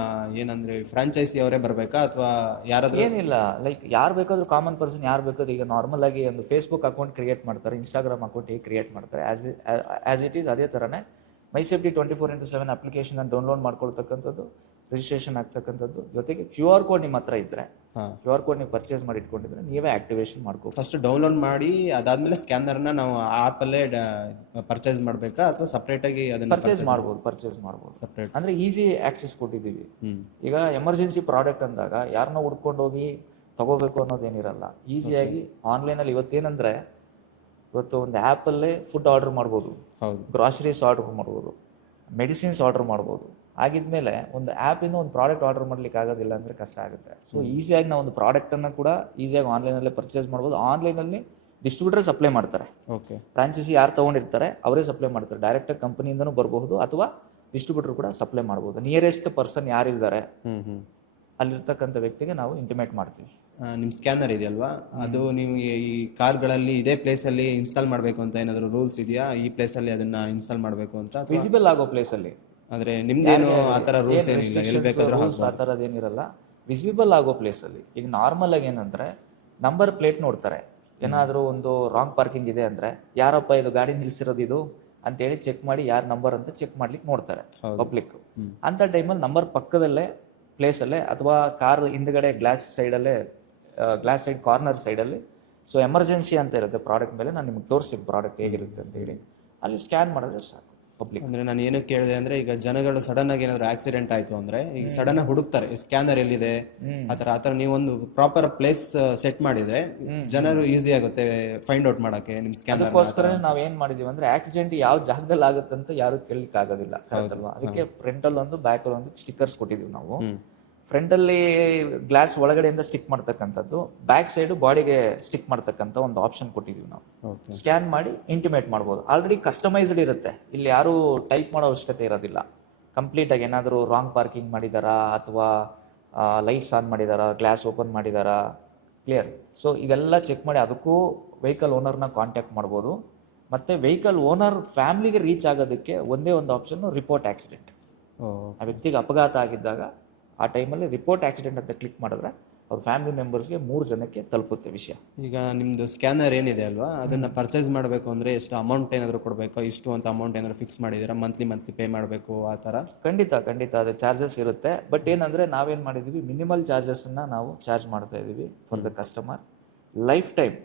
ಏನಂದರೆ ಫ್ರಾಂಚೈಸಿ ಅವರೇ ಬರಬೇಕಾ ಅಥವಾ ಯಾರಾದರೂ? ಏನಿಲ್ಲ, ಲೈಕ್ ಯಾರು ಬೇಕಾದ್ರೂ, ಕಾಮನ್ ಪರ್ಸನ್ ಯಾರು ಬೇಕಾದ್ರೂ, ಈಗ ನಾರ್ಮಲ್ ಆಗಿ ಒಂದು ಫೇಸ್ಬುಕ್ ಅಕೌಂಟ್ ಕ್ರಿಯೇಟ್ ಮಾಡ್ತಾರೆ, ಇನ್ಸ್ಟಾಗ್ರಾಮ್ ಅಕೌಂಟ್ ಹೇಗೆ ಕ್ರಿಯೇಟ್ ಮಾಡ್ತಾರೆ, ಆಸ್ ಇಟ್ ಈಸ್ ಅದೇ ಥರನೇ ಮೈಸೇಫ್ಟಿ 24/7 ಅಪ್ಲಿಕೇಶನ್ ಡೌನ್ಲೋಡ್ ಮಾಡ್ಕೊಳ್ತಕ್ಕಂಥದ್ದು, ರಿಜಿಸ್ಟ್ರೇಷನ್ ಆಗ್ತಕ್ಕಂಥದ್ದು, ಜೊತೆಗೆ QR ಕೋಡ್ ನಿಮ್ಮ ಹತ್ರ ಇದ್ದರೆ, QR ಕೋಡ್ ನೀವು ಪರ್ಚೇಸ್ ಮಾಡಿ ಇಟ್ಕೊಂಡಿದ್ರೆ ನೀವೇ ಆಕ್ಟಿವೇಶನ್ ಮಾಡ್ಕೋ. ಫಸ್ಟ್ ಡೌನ್ಲೋಡ್ ಮಾಡಿ ಅದಾದಮೇಲೆ ಸ್ಕ್ಯಾನರ್ನ ನಾವು ಆ್ಯಪಲ್ಲೇ ಪರ್ಚೇಸ್ ಮಾಡಬೇಕಾ ಅಥವಾ ಸಪ್ರೇಟಾಗಿ ಅದನ್ನು ಪರ್ಚೇಸ್ ಮಾಡ್ಬೋದು ಸಪ್ರೇಟ್? ಅಂದರೆ ಈಸಿ ಆಕ್ಸೆಸ್ ಕೊಟ್ಟಿದ್ದೀವಿ. ಈಗ ಎಮರ್ಜೆನ್ಸಿ ಪ್ರಾಡಕ್ಟ್ ಅಂದಾಗ ಯಾರನ್ನ ಹುಡ್ಕೊಂಡು ಹೋಗಿ ತಗೋಬೇಕು ಅನ್ನೋದೇನಿರಲ್ಲ, ಈಸಿಯಾಗಿ ಆನ್ಲೈನಲ್ಲಿ ಇವತ್ತೇನಂದರೆ ಇವತ್ತು ಒಂದು ಆ್ಯಪಲ್ಲೇ ಫುಡ್ ಆರ್ಡರ್ ಮಾಡ್ಬೋದು, ಗ್ರಾಸರೀಸ್ ಆರ್ಡರ್ ಮಾಡ್ಬೋದು, ಮೆಡಿಸಿನ್ಸ್ ಆರ್ಡರ್ ಮಾಡ್ಬೋದು. ಆಗಿದ್ಮೇಲೆ ಒಂದು ಆ್ಯಪಿಂದ ಒಂದು ಪ್ರಾಡಕ್ಟ್ ಆರ್ಡರ್ ಮಾಡ್ಲಿಕ್ಕೆ ಆಗೋದಿಲ್ಲ ಅಂದರೆ ಕಷ್ಟ ಆಗುತ್ತೆ. ಸೊ ಈಸಿಯಾಗಿ ನಾವು ಒಂದು ಪ್ರಾಡಕ್ಟನ್ನು ಕೂಡ ಈಸಿಯಾಗಿ ಆನ್ಲೈನಲ್ಲೇ ಪರ್ಚೇಸ್ ಮಾಡ್ಬೋದು. ಆನ್ಲೈನಲ್ಲಿ ಡಿಸ್ಟ್ರಿಬ್ಯೂಟರ್ ಸಪ್ಲೈ ಮಾಡ್ತಾರೆ, ಫ್ರಾಂಚೈಸಿ ಯಾರು ತೊಗೊಂಡಿರ್ತಾರೆ ಅವರೇ ಸಪ್ಲೈ ಮಾಡ್ತಾರೆ. ಡೈರೆಕ್ಟಾಗಿ ಕಂಪನಿಯಿಂದನೂ ಬರ್ಬೋದು ಅಥವಾ ಡಿಸ್ಟ್ರಿಬ್ಯೂಟರ್ ಕೂಡ ಸಪ್ಲೈ ಮಾಡ್ಬೋದು. ನಿಯರೆಸ್ಟ್ ಪರ್ಸನ್ ಯಾರಿದ್ದಾರೆ ಅಲ್ಲಿರ್ತಕ್ಕಂಥ ವ್ಯಕ್ತಿಗೆ ನಾವು ಇಂಟಿಮೇಟ್ ಮಾಡ್ತೀವಿ. ನಿಮ್ಮ ಸ್ಕ್ಯಾನರ್ ಇದೆಯಲ್ವಾ, ಅದು ನಿಮಗೆ ಈ ಕಾರ್ಗಳಲ್ಲಿ ಇದೇ ಪ್ಲೇಸಲ್ಲಿ ಇನ್ಸ್ಟಾಲ್ ಮಾಡಬೇಕು ಅಂತ ಏನಾದರೂ ರೂಲ್ಸ್ ಇದೆಯಾ? ಈ ಪ್ಲೇಸಲ್ಲಿ ಅದನ್ನು ಇನ್ಸ್ಟಾಲ್ ಮಾಡಬೇಕು ಅಂತ? ವಿಸಿಬಲ್ ಆಗೋ ಪ್ಲೇಸಲ್ಲಿ, ಆದರೆ ನಿಮ್ದೇನು ಆ ಥರ ರೂಲ್ಸ್ ಏನಿಲ್ಲ, ಎಲ್ಲಿ ಬೇಕಾದ್ರೂ ಆ ಥರದ್ದೇನಿರಲ್ಲ. ವಿಸಿಬಲ್ ಆಗೋ ಪ್ಲೇಸಲ್ಲಿ. ಈಗ ನಾರ್ಮಲ್ ಆಗಿ ಏನಂದರೆ ನಂಬರ್ ಪ್ಲೇಟ್ ನೋಡ್ತಾರೆ, ಏನಾದರೂ ಒಂದು ರಾಂಗ್ ಪಾರ್ಕಿಂಗ್ ಇದೆ ಅಂದರೆ ಯಾರಪ್ಪ ಇದು ಗಾಡಿ ನಿಲ್ಲಿಸಿರೋದು ಇದು ಅಂತೇಳಿ ಚೆಕ್ ಮಾಡಿ ಯಾರು ನಂಬರ್ ಅಂತ ಚೆಕ್ ಮಾಡ್ಲಿಕ್ಕೆ ನೋಡ್ತಾರೆ ಪಬ್ಲಿಕ್. ಅಂಥ ಟೈಮಲ್ಲಿ ನಂಬರ್ ಪಕ್ಕದಲ್ಲೇ ಪ್ಲೇಸಲ್ಲೇ ಅಥವಾ ಕಾರ್ ಹಿಂದ್ಗಡೆ ಗ್ಲಾಸ್ ಸೈಡ್ ಕಾರ್ನರ್ ಸೈಡಲ್ಲಿ, ಸೊ ಎಮರ್ಜೆನ್ಸಿ ಅಂತ ಇರುತ್ತೆ ಪ್ರಾಡಕ್ಟ್ ಮೇಲೆ, ನಾನು ನಿಮ್ಗೆ ತೋರಿಸಿದ್ದು ಪ್ರಾಡಕ್ಟ್ ಹೇಗಿರುತ್ತೆ ಅಂತ ಹೇಳಿ, ಅಲ್ಲಿ ಸ್ಕ್ಯಾನ್ ಮಾಡಿದ್ರೆ ಸಾಕು ಪಬ್ಲಿಕ್. ಅಂದರೆ ನಾನು ಏನು ಕೇಳಿದೆ ಅಂದರೆ, ಈಗ ಜನಗಳು ಸಡನ್ ಆಗಿ ಏನಾದರೂ ಆಕ್ಸಿಡೆಂಟ್ ಆಯಿತು ಅಂದರೆ ಈಗ ಸಡನ್ ಆಗಿ ಹುಡುಕ್ತಾರೆ ಸ್ಕ್ಯಾನರ್ ಎಲ್ಲಿದೆ ಆ ಥರ ನೀವೊಂದು ಪ್ರಾಪರ್ ಪ್ಲೇಸ್ ಸೆಟ್ ಮಾಡಿದರೆ ಜನರು ಈಸಿ ಆಗುತ್ತೆ ಫೈಂಡ್ ಔಟ್ ಮಾಡೋಕ್ಕೆ ನಿಮ್ಮ ಸ್ಕ್ಯಾನರ್. ಅದಕ್ಕೋಸ್ಕರ ನಾವು ಏನು ಮಾಡಿದೀವಿ ಅಂದರೆ ಆಕ್ಸಿಡೆಂಟ್ ಯಾವ ಜಾಗದಲ್ಲಿ ಆಗುತ್ತೆ ಅಂತ ಯಾರು ಕೇಳಲಿಕ್ಕೆ ಆಗೋದಿಲ್ಲ, ಅಲ್ವಾ? ಅದಕ್ಕೆ ಫ್ರಂಟಲ್ಲಿ ಒಂದು ಬ್ಯಾಕಲ್ಲಿ ಒಂದು ಸ್ಟಿಕ್ಕರ್ಸ್ ಕೊಟ್ಟಿದ್ದೀವಿ ನಾವು. ಫ್ರಂಟಲ್ಲಿ ಗ್ಲಾಸ್ ಒಳಗಡೆಯಿಂದ ಸ್ಟಿಕ್ ಮಾಡ್ತಕ್ಕಂಥದ್ದು, ಬ್ಯಾಕ್ ಸೈಡು ಬಾಡಿಗೆ ಸ್ಟಿಕ್ ಮಾಡ್ತಕ್ಕಂಥ ಒಂದು ಆಪ್ಷನ್ ಕೊಟ್ಟಿದ್ದೀವಿ ನಾವು. ಸ್ಕ್ಯಾನ್ ಮಾಡಿ ಇಂಟಿಮೇಟ್ ಮಾಡ್ಬೋದು. ಆಲ್ರೆಡಿ ಕಸ್ಟಮೈಸ್ಡ್ ಇರುತ್ತೆ, ಇಲ್ಲಿ ಯಾರು ಟೈಪ್ ಮಾಡೋ ಅವಶ್ಯಕತೆ ಇರೋದಿಲ್ಲ. ಕಂಪ್ಲೀಟಾಗಿ ಏನಾದರೂ ರಾಂಗ್ ಪಾರ್ಕಿಂಗ್ ಮಾಡಿದಾರಾ ಅಥವಾ ಲೈಟ್ಸ್ ಆನ್ ಮಾಡಿದಾರಾ, ಗ್ಲಾಸ್ ಓಪನ್ ಮಾಡಿದಾರಾ, ಕ್ಲಿಯರ್. ಸೊ ಇದೆಲ್ಲ ಚೆಕ್ ಮಾಡಿ ಅದಕ್ಕೂ ವೆಹಿಕಲ್ ಓನರ್ನ ಕಾಂಟ್ಯಾಕ್ಟ್ ಮಾಡ್ಬೋದು. ಮತ್ತು ವೆಹಿಕಲ್ ಓನರ್ ಫ್ಯಾಮ್ಲಿಗೆ ರೀಚ್ ಆಗೋದಕ್ಕೆ ಒಂದೇ ಒಂದು ಆಪ್ಷನ್ನು ರಿಪೋರ್ಟ್ ಆಕ್ಸಿಡೆಂಟ್. ಆ ವ್ಯಕ್ತಿಗೆ ಅಪಘಾತ ಆಗಿದ್ದಾಗ ಆ ಟೈಮಲ್ಲಿ ರಿಪೋರ್ಟ್ ಆಕ್ಸಿಡೆಂಟ್ ಅಂತ ಕ್ಲಿಕ್ ಮಾಡಿದ್ರೆ ಅವ್ರ ಫ್ಯಾಮಿಲಿ ಮೆಂಬರ್ಸ್ಗೆ 3 ಜನಕ್ಕೆ ತಲುಪುತ್ತೆ ವಿಷಯ. ಈಗ ನಿಮ್ಮದು ಸ್ಕ್ಯಾನರ್ ಏನಿದೆ ಅಲ್ವಾ, ಅದನ್ನು ಪರ್ಚೇಸ್ ಮಾಡಬೇಕು ಅಂದರೆ ಎಷ್ಟು ಅಮೌಂಟ್ ಏನಾದರೂ ಕೊಡಬೇಕು? ಇಷ್ಟು ಅಂತ ಅಮೌಂಟ್ ಏನಾದರೂ ಫಿಕ್ಸ್ ಮಾಡಿದ್ದೀರಾ? ಮಂತ್ಲಿ ಪೇ ಮಾಡಬೇಕು ಆ ಥರ? ಖಂಡಿತ ಅದು ಚಾರ್ಜಸ್ ಇರುತ್ತೆ. ಬಟ್ ಏನಂದರೆ ನಾವೇನು ಮಾಡಿದ್ದೀವಿ, ಮಿನಿಮಲ್ ಚಾರ್ಜಸ್ಸನ್ನು ನಾವು ಚಾರ್ಜ್ ಮಾಡ್ತಾ ಇದ್ದೀವಿ for the customer. Life time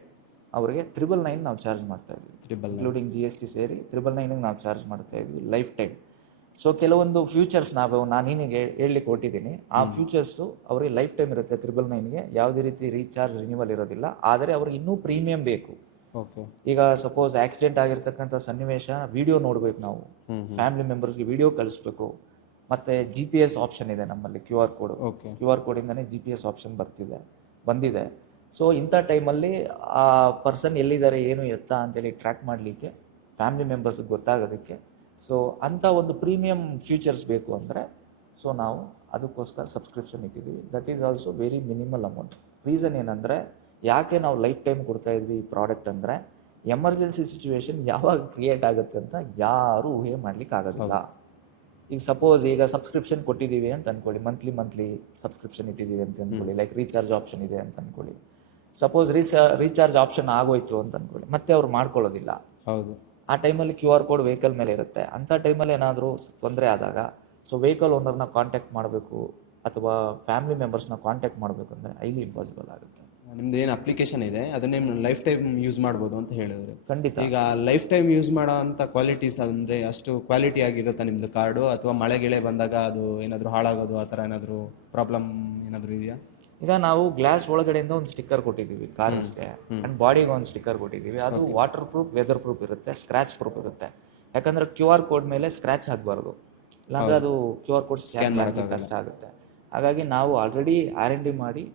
ಅವರಿಗೆ 999 ನಾವು ಚಾರ್ಜ್ ಮಾಡ್ತಾ ಇದ್ದೀವಿ, ಇನ್ಕ್ಲೂಡಿಂಗ್ GST ಸೇರಿ 999 ನಾವು ಚಾರ್ಜ್ ಮಾಡ್ತಾ ಇದ್ವಿ ಲೈಫ್ ಟೈಮ್. ಸೊ ಕೆಲವೊಂದು ಫ್ಯೂಚರ್ಸ್ ನಾನು ನಿನಗೆ ಹೇಳಲಿಕ್ಕೆ ಕೊಟ್ಟಿದ್ದೀನಿ, ಆ ಫ್ಯೂಚರ್ಸು ಅವರಿಗೆ ಲೈಫ್ ಟೈಮ್ ಇರುತ್ತೆ. 999ಗೆ ಯಾವುದೇ ರೀತಿ ರೀಚಾರ್ಜ್ ರಿನ್ಯೂವಲ್ ಇರೋದಿಲ್ಲ. ಆದರೆ ಅವ್ರಿಗೆ ಇನ್ನೂ ಪ್ರೀಮಿಯಂ ಬೇಕು. ಈಗ ಸಪೋಸ್ ಆಕ್ಸಿಡೆಂಟ್ ಆಗಿರ್ತಕ್ಕಂಥ ಸನ್ನಿವೇಶ ವಿಡಿಯೋ ನೋಡ್ಬೇಕು, ನಾವು ಫ್ಯಾಮಿಲಿ ಮೆಂಬರ್ಸ್ಗೆ ವಿಡಿಯೋ ಕಳಿಸ್ಬೇಕು. ಮತ್ತು GPS ಆಪ್ಷನ್ ಇದೆ ನಮ್ಮಲ್ಲಿ, QR ಕೋಡಿಂದನೇ GPS ಆಪ್ಷನ್ ಬಂದಿದೆ. ಸೊ ಇಂಥ ಟೈಮಲ್ಲಿ ಆ ಪರ್ಸನ್ ಎಲ್ಲಿದ್ದಾರೆ, ಏನು ಎತ್ತ ಅಂತೇಳಿ ಟ್ರ್ಯಾಕ್ ಮಾಡಲಿಕ್ಕೆ ಫ್ಯಾಮಿಲಿ ಮೆಂಬರ್ಸ್ಗೆ ಗೊತ್ತಾಗೋದಕ್ಕೆ, ಸೊ ಅಂಥ ಒಂದು ಪ್ರೀಮಿಯಂ ಫ್ಯೂಚರ್ಸ್ ಬೇಕು ಅಂದರೆ ಸೊ ನಾವು ಅದಕ್ಕೋಸ್ಕರ ಸಬ್ಸ್ಕ್ರಿಪ್ಷನ್ ಇಟ್ಟಿದ್ದೀವಿ. That is also very minimal amount. Reason ಏನಂದರೆ, ಯಾಕೆ ನಾವು ಲೈಫ್ ಟೈಮ್ ಕೊಡ್ತಾ ಇದ್ವಿ ಈ ಪ್ರಾಡಕ್ಟ್ ಅಂದರೆ, ಎಮರ್ಜೆನ್ಸಿ ಸಿಚುವೇಶನ್ ಯಾವಾಗ ಕ್ರಿಯೇಟ್ ಆಗುತ್ತೆ ಅಂತ ಯಾರೂ ಊಹೆ ಮಾಡ್ಲಿಕ್ಕೆ ಆಗೋದಿಲ್ಲ. ಈಗ ಸಪೋಸ್ ಈಗ ಸಬ್ಸ್ಕ್ರಿಪ್ಷನ್ ಕೊಟ್ಟಿದ್ದೀವಿ ಅಂತ ಅಂದ್ಕೊಳ್ಳಿ, ಮಂತ್ಲಿ ಸಬ್ಸ್ಕ್ರಿಪ್ಷನ್ ಇಟ್ಟಿದ್ದೀವಿ ಅಂತ ಅಂದ್ಕೊಳ್ಳಿ, ಲೈಕ್ ರೀಚಾರ್ಜ್ ಆಪ್ಷನ್ ಇದೆ ಅಂತ ಅಂದ್ಕೊಳ್ಳಿ. ಸಪೋಸ್ ರೀಚಾರ್ಜ್ ಆಪ್ಷನ್ ಆಗೋಯ್ತು ಅಂತ ಅಂದ್ಕೊಳ್ಳಿ, ಮತ್ತೆ ಅವ್ರು ಮಾಡ್ಕೊಳ್ಳೋದಿಲ್ಲ. ಹೌದು, ಆ ಟೈಮಲ್ಲಿ QR ಕೋಡ್ ವೆಹಿಕಲ್ ಮೇಲೆ ಇರುತ್ತೆ. ಅಂಥ ಟೈಮಲ್ಲಿ ಏನಾದರೂ ತೊಂದರೆ ಆದಾಗ ಸೊ ವೆಹಿಕಲ್ ಓನರ್ನ ಕಾಂಟ್ಯಾಕ್ಟ್ ಮಾಡಬೇಕು ಅಥವಾ ಫ್ಯಾಮಿಲಿ ಮೆಂಬರ್ಸ್ನ ಕಾಂಟ್ಯಾಕ್ಟ್ ಮಾಡಬೇಕು ಅಂದರೆ ಹೈಲಿ ಇಂಪಾಸಿಬಲ್ ಆಗುತ್ತೆ. ನಿಮ್ದು ಏನು ಅಪ್ಲಿಕೇಶನ್ ಇದೆ ಅದನ್ನೇ ಲೈಫ್ ಟೈಮ್ ಯೂಸ್ ಮಾಡ್ಬೋದು ಅಂತ ಹೇಳಿದ್ರೆ, ಖಂಡಿತ. ಈಗ ಲೈಫ್ ಟೈಮ್ ಯೂಸ್ ಮಾಡೋ ಅಂಥ ಕ್ವಾಲಿಟೀಸ್ ಅಂದರೆ ಅಷ್ಟು ಕ್ವಾಲಿಟಿ ಆಗಿರುತ್ತಾ ನಿಮ್ಮದು ಕಾರ್ಡು, ಅಥವಾ ಮಳೆ ಗಿಳೆ ಬಂದಾಗ ಅದು ಏನಾದರೂ ಹಾಳಾಗೋದು ಆ ಥರ ಏನಾದರೂ ಪ್ರಾಬ್ಲಮ್ ಏನಾದರೂ ಇದೆಯಾ? ಈಗ ನಾವು ಗ್ಲಾಸ್ ಒಳಗಡೆಯಿಂದ ಒಂದು ಸ್ಟಿಕ್ಕರ್ ಕೊಟ್ಟಿದ್ದೀವಿ ಕಾರ್ಸ್ಗೆ, ಆ್ಯಂಡ್ ಬಾಡಿಗೆ ಒಂದು ಸ್ಟಿಕ್ಕರ್ ಕೊಟ್ಟಿದ್ದೀವಿ. ಅದು ವಾಟರ್ ಪ್ರೂಫ್, ವೆದರ್ ಪ್ರೂಫ್ ಇರುತ್ತೆ, ಸ್ಕ್ರ್ಯಾಚ್ ಪ್ರೂಫ್ ಇರುತ್ತೆ. ಯಾಕಂದರೆ QR ಕೋಡ್ ಮೇಲೆ ಸ್ಕ್ರ್ಯಾಚ್ ಆಗಬಾರ್ದು, ಇಲ್ಲಾಂದರೆ ಅದು QR ಕೋಡ್ ಸ್ಕ್ಯಾನ್ ಮಾಡೋಕ್ಕೆ ಕಷ್ಟ ಆಗುತ್ತೆ. ಹಾಗಾಗಿ ನಾವು ಆಲ್ರೆಡಿ R&D ಮಾಡಿ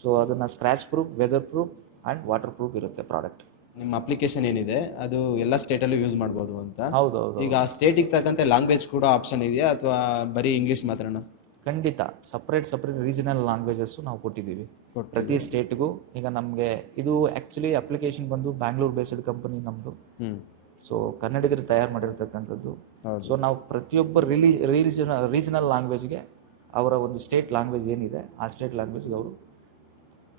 ಸೊ ಅದನ್ನು scratch proof, weather proof and water proof ಇರುತ್ತೆ ಪ್ರಾಡಕ್ಟ್. ನಿಮ್ಮ ಅಪ್ಲಿಕೇಶನ್ ಏನಿದೆ ಅದು ಎಲ್ಲ ಸ್ಟೇಟಲ್ಲೂ ಯೂಸ್ ಮಾಡ್ಬೋದು ಅಂತ? ಹೌದು. ಈಗ ಸ್ಟೇಟಿಗೆ ತಕ್ಕಂತೆ ಲ್ಯಾಂಗ್ವೇಜ್ ಕೂಡ ಆಪ್ಷನ್ ಇದೆಯಾ ಅಥವಾ ಬರೀ ಇಂಗ್ಲೀಷ್ ಮಾತ್ರನಾ? ಖಂಡಿತ ಸಪ್ರೇಟ್ ರೀಜನಲ್ ಲ್ಯಾಂಗ್ವೇಜಸ್ಸು ನಾವು ಕೊಟ್ಟಿದ್ದೀವಿ ಪ್ರತಿ ಸ್ಟೇಟ್ಗೂ. ಈಗ ನಮಗೆ ಇದು ಆ್ಯಕ್ಚುಲಿ ಅಪ್ಲಿಕೇಶನ್ ಬಂದು ಬ್ಯಾಂಗ್ಳೂರ್ ಬೇಸ್ಡ್ ಕಂಪನಿ ನಮ್ಮದು. ಸೊ ಕನ್ನಡಿಗರು ತಯಾರು ಮಾಡಿರ್ತಕ್ಕಂಥದ್ದು. ಸೊ ನಾವು ಪ್ರತಿಯೊಬ್ಬ ರೀಜನಲ್ ಲ್ಯಾಂಗ್ವೇಜ್ಗೆ ಅವರ ಒಂದು ಸ್ಟೇಟ್ ಲ್ಯಾಂಗ್ವೇಜ್ ಏನಿದೆ ಆ ಸ್ಟೇಟ್ ಲ್ಯಾಂಗ್ವೇಜ್ಗೆ ಅವರು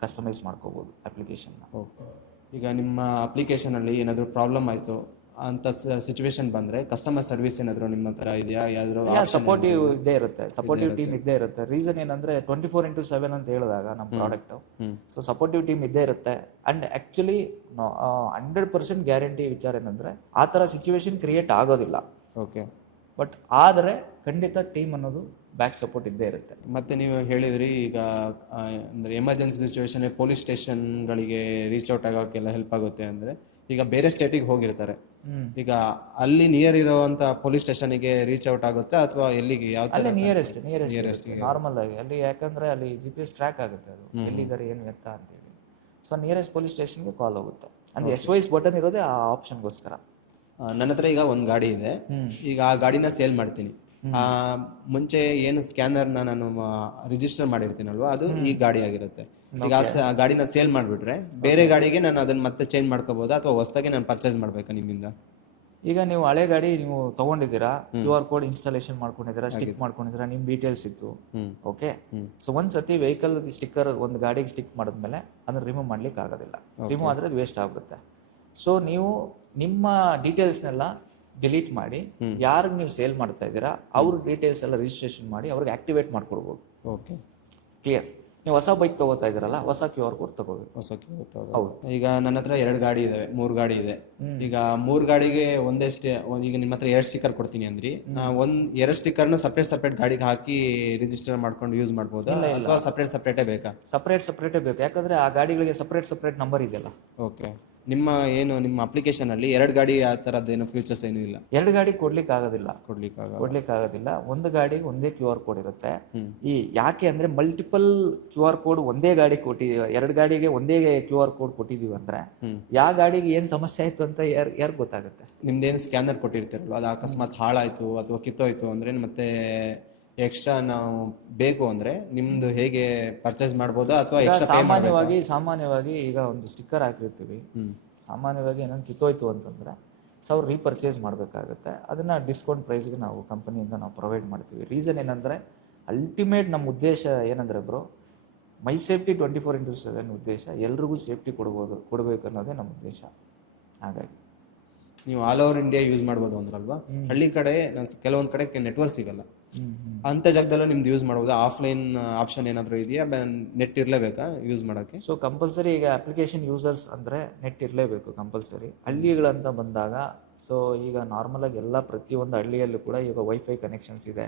ಕಸ್ಟಮೈಸ್ ಮಾಡ್ಕೋಬೋದು ಅಪ್ಲಿಕೇಶನ್ನ. ಓಕೆ. ಈಗ ನಿಮ್ಮ ಅಪ್ಲಿಕೇಶನಲ್ಲಿ ಏನಾದರೂ ಪ್ರಾಬ್ಲಮ್ ಆಯಿತು ಅಂತ ಸಿಚುವೇಶನ್ ಬಂದರೆ ಕಸ್ಟಮರ್ ಸರ್ವಿಸ್ ಏನಾದರೂ ನಿಮ್ಮ ಹತ್ರ ಇದೆಯಾ? ಯಾವ್ದಾದ್ರು ಸಪೋರ್ಟಿವ್ ಇದ್ದೇ ಇರುತ್ತೆ, ಸಪೋರ್ಟಿವ್ ಟೀಮ್ ಇದ್ದೇ ಇರುತ್ತೆ. ರೀಸನ್ ಏನಂದ್ರೆ 24x7 ಅಂತ ಹೇಳಿದಾಗ ನಮ್ಮ ಪ್ರಾಡಕ್ಟ್, ಸೊ ಸಪೋರ್ಟಿವ್ ಟೀಮ್ ಇದ್ದೇ ಇರುತ್ತೆ. ಅಂಡ್ ಆಕ್ಚುಲಿ 100% ಗ್ಯಾರಂಟಿ ವಿಚಾರ ಏನಂದ್ರೆ ಆ ಥರ ಸಿಚುವೇಶನ್ ಕ್ರಿಯೇಟ್ ಆಗೋದಿಲ್ಲ. ಓಕೆ. ಬಟ್ ಆದರೆ ಖಂಡಿತ ಟೀಮ್ ಅನ್ನೋದು ಬ್ಯಾಕ್ ಸಪೋರ್ಟ್ ಇದ್ದೇ ಇರುತ್ತೆ. ಮತ್ತೆ ನೀವು ಹೇಳಿದ್ರಿ ಈಗ ಅಂದರೆ ಎಮರ್ಜೆನ್ಸಿ ಸಿಚುವೇಶನ್ ಪೊಲೀಸ್ ಸ್ಟೇಷನ್ಗಳಿಗೆ ರೀಚ್ ಔಟ್ ಆಗೋಕ್ಕೆಲ್ಲ ಹೆಲ್ಪ್ ಆಗುತ್ತೆ ಅಂದರೆ, ಈಗ ಬೇರೆ ಸ್ಟೇಟಿಗೆ ಹೋಗಿರ್ತಾರೆ, ಈಗ ಅಲ್ಲಿ ನಿಯರ್ ಇರುವಂತ ಪೊಲೀಸ್ ಸ್ಟೇಷನ್ಗೆ ರೀಚ್ ಔಟ್ ಆಗುತ್ತೆ ಅಥವಾ ಎಲ್ಲಿಗೆ? ಅಲ್ಲಿ ನಿಯರೆಸ್ಟ್ ನಾರ್ಮಲ್ ಆಗಿ ಅಲ್ಲಿ, ಯಾಕಂದ್ರೆ ಅಲ್ಲಿ GPS ಟ್ರ್ಯಾಕ್ ಆಗುತ್ತೆ, ಅದು ಎಲ್ಲಿದ್ದಾರೆ ಏನು ಎತ್ತ ಅಂತೇಳಿ. ಸೊ ನಿಯರೆಸ್ಟ್ ಪೊಲೀಸ್ ಸ್ಟೇಷನ್ಗೆ ಕಾಲ್ ಹೋಗುತ್ತೆ. ಅಂದ್ರೆ SOS ಬಟನ್ ಇರೋದೇ ಆ ಆಪ್ಷನ್ಗೋಸ್ಕರ. ನನ್ನ ಹತ್ರ ಈಗ ಒಂದು ಗಾಡಿ ಇದೆ, ಈಗ ಆ ಗಾಡಿನ ಸೇಲ್ ಮಾಡ್ತೀನಿ. ಮುಂಚೆ ಏನು ಸ್ಕ್ಯಾನರ್ನ ನಾನು ರಿಜಿಸ್ಟರ್ ಮಾಡಿರ್ತೀನಲ್ವಾ, ಅದು ಈ ಗಾಡಿ ಆಗಿರುತ್ತೆ. ಈಗ ಆ ಗಾಡಿನ ಸೇಲ್ ಮಾಡಿಬಿಟ್ರೆ ಬೇರೆ ಗಾಡಿಗೆ ನಾನು ಅದನ್ನ ಮತ್ತೆ ಚೇಂಜ್ ಮಾಡ್ಕೋಬಹುದಾ ಅಥವಾ ಹೊಸದಾಗಿ ನಾನು ಪರ್ಚೇಸ್ ಮಾಡ್ಬೇಕಾ ನಿಮ್ಮಿಂದ? ಈಗ ನೀವು ಹಳೆ ಗಾಡಿ ನೀವು ತಗೊಂಡಿದ್ದೀರಾ, QR ಕೋಡ್ ಇನ್ಸ್ಟಾಲೇಷನ್ ಮಾಡ್ಕೊಂಡಿದ್ದೀರಾ, ಸ್ಟಿಕ್ ಮಾಡ್ಕೊಂಡಿದ್ದೀರಾ, ನಿಮ್ ಡೀಟೇಲ್ಸ್ ಇತ್ತು, ಓಕೆ. ಸೊ ಒಂದ್ಸತಿ ವೆಹಿಕಲ್ ಸ್ಟಿಕ್ಕರ್ ಒಂದು ಗಾಡಿಗೆ ಸ್ಟಿಕ್ ಮಾಡಿದ್ಮೇಲೆ ಅದನ್ನ ರಿಮೂವ್ ಮಾಡ್ಲಿಕ್ಕೆ ಆಗೋದಿಲ್ಲ. ರಿಮೂವ್ ಆದ್ರೆ ಅದು ವೇಸ್ಟ್ ಆಗುತ್ತೆ. ಸೊ ನೀವು ನಿಮ್ಮ ಡೀಟೇಲ್ಸ್ನೆಲ್ಲ ಡಿಲೀಟ್ ಮಾಡಿ ಯಾರಿಗೆ ನೀವು ಸೇಲ್ ಮಾಡ್ತಾ ಇದ್ದೀರಾ ಅವ್ರ ಡೀಟೇಲ್ಸ್ ಎಲ್ಲ ರಿಜಿಸ್ಟ್ರೇಷನ್ ಮಾಡಿ ಅವ್ರಿಗೆ ಆಕ್ಟಿವೇಟ್ ಮಾಡ್ಕೊಡ್ಬೋದು. Okay, clear. ನೀವು ಹೊಸ ಬೈಕ್ ತಗೋತಾ ಇದ್ದೀರಲ್ಲ, ಹೊಸ QR ಕೋಡ್ ತಗೋಬೇಕು. ಹೊಸ ಹೌದು. ಈಗ ನನ್ನ ಹತ್ರ 2 ಗಾಡಿ ಇದಾವೆ, 3 ಗಾಡಿ ಇದೆ. ಈಗ 3 ಗಾಡಿಗೆ ಒಂದೇ ಈಗ ನಿಮ್ಮ ಹತ್ರ 2 ಸ್ಟಿಕ್ಕರ್ ಕೊಡ್ತೀನಿ ಅಂದ್ರಿ, 2 ಸ್ಟಿಕ್ಕರ್ನ ಸಪ್ರೇಟ್ ಗಾಡಿಗೆ ಹಾಕಿ ರಿಜಿಸ್ಟರ್ ಮಾಡ್ಕೊಂಡು ಯೂಸ್ ಮಾಡ್ಬೋದಾ ಅಥವಾ ಸಪ್ರೇಟೇ ಬೇಕಾ? ಸಪ್ರೇಟೇ ಬೇಕು, ಯಾಕಂದ್ರೆ ಆ ಗಾಡಿಗಳಿಗೆ ಸಪ್ರೇಟ್ ನಂಬರ್ ಇದೆಯಲ್ಲ. ಓಕೆ. ನಿಮ್ಮ ಅಪ್ಲಿಕೇಶನ್ ಅಲ್ಲಿ 2 ಗಾಡಿ ಆ ತರದ್ದೇನು ಫೀಚರ್ಸ್ ಏನು ಇಲ್ಲ? 2 ಗಾಡಿ ಕೊಡ್ಲಿಕ್ಕೆ ಆಗೋದಿಲ್ಲ. ಒಂದು ಗಾಡಿಗೆ ಒಂದೇ QR ಕೋಡ್ ಇರುತ್ತೆ. ಈ ಯಾಕೆ ಅಂದ್ರೆ ಮಲ್ಟಿಪಲ್ QR ಕೋಡ್ ಒಂದೇ ಗಾಡಿ ಕೊಟ್ಟಿದೀವಿ, 2 ಗಾಡಿಗೆ ಒಂದೇ QR ಕೋಡ್ ಕೊಟ್ಟಿದೀವಿ ಅಂದ್ರೆ ಯಾವ ಗಾಡಿಗೆ ಏನ್ ಸಮಸ್ಯೆ ಆಯ್ತು ಅಂತ ಯಾರು ಗೊತ್ತಾಗುತ್ತೆ? ನಿಮ್ದೇನು ಸ್ಕ್ಯಾನರ್ ಕೊಟ್ಟಿರ್ತೀರಲ್ವ, ಅದು ಅಕಸ್ಮಾತ್ ಹಾಳಾಯ್ತು ಅಥವಾ ಕಿತ್ತೋಯ್ತು ಅಂದ್ರೆ ಮತ್ತೆ ಎಕ್ಸ್ಟ್ರಾ ನಾವು ಬೇಕು ಅಂದ್ರೆ ನಿಮ್ದು ಹೇಗೆ ಪರ್ಚೇಸ್ ಮಾಡ್ಬೋದಾ ಅಥವಾ ಸಾಮಾನ್ಯವಾಗಿ ಈಗ ಒಂದು ಸ್ಟಿಕ್ಕರ್ ಹಾಕಿರ್ತೀವಿ, ಸಾಮಾನ್ಯವಾಗಿ ಏನಂದ್ರೆ ಕಿತ್ತೋಯ್ತು ಅಂತಂದ್ರೆ ಅವ್ರು ರೀಪರ್ಚೇಸ್ ಮಾಡಬೇಕಾಗುತ್ತೆ. ಅದನ್ನ ಡಿಸ್ಕೌಂಟ್ ಪ್ರೈಸ್ಗೆ ನಾವು ಕಂಪನಿಯಿಂದ ನಾವು ಪ್ರೊವೈಡ್ ಮಾಡ್ತೀವಿ. ರೀಸನ್ ಏನಂದ್ರೆ ಅಲ್ಟಿಮೇಟ್ ನಮ್ಮ ಉದ್ದೇಶ ಏನಂದ್ರೆ ಬ್ರೋ, ಮೈ ಸೇಫ್ಟಿ 24x7 ಉದ್ದೇಶ ಎಲ್ರಿಗೂ ಸೇಫ್ಟಿ ಕೊಡಬೇಕು ಅನ್ನೋದೇ ನಮ್ಮ ಉದ್ದೇಶ. ಹಾಗಾಗಿ ನೀವು ಆಲ್ ಓವರ್ ಇಂಡಿಯಾ ಯೂಸ್ ಮಾಡ್ಬೋದು ಅಂದ್ರಲ್ವಾ, ಹಳ್ಳಿ ಕಡೆ ಕೆಲವೊಂದ್ ಕಡೆ ನೆಟ್ವರ್ಕ್ ಸಿಗಲ್ಲ, ಅಂತ ಜಾಗದಲ್ಲೂ ನಿಮ್ದು ಯೂಸ್ ಮಾಡ್ಬೋದು. ಆಫ್ಲೈನ್ ಆಪ್ಷನ್ ಏನಾದರೂ ಇದೆಯಾ? ನೆಟ್ ಇರಲೇಬೇಕಾ ಯೂಸ್ ಮಾಡೋಕ್ಕೆ? ಸೊ ಕಂಪಲ್ಸರಿ ಈಗ ಅಪ್ಲಿಕೇಶನ್ ಯೂಸರ್ಸ್ ಅಂದರೆ ನೆಟ್ ಇರಲೇಬೇಕು ಕಂಪಲ್ಸರಿ. ಹಳ್ಳಿಗಳಂತ ಬಂದಾಗ ಸೊ ಈಗ ನಾರ್ಮಲ್ ಆಗಿ ಎಲ್ಲ ಪ್ರತಿಯೊಂದು ಹಳ್ಳಿಯಲ್ಲೂ ಕೂಡ ಈಗ ವೈಫೈ ಕನೆಕ್ಷನ್ಸ್ ಇದೆ,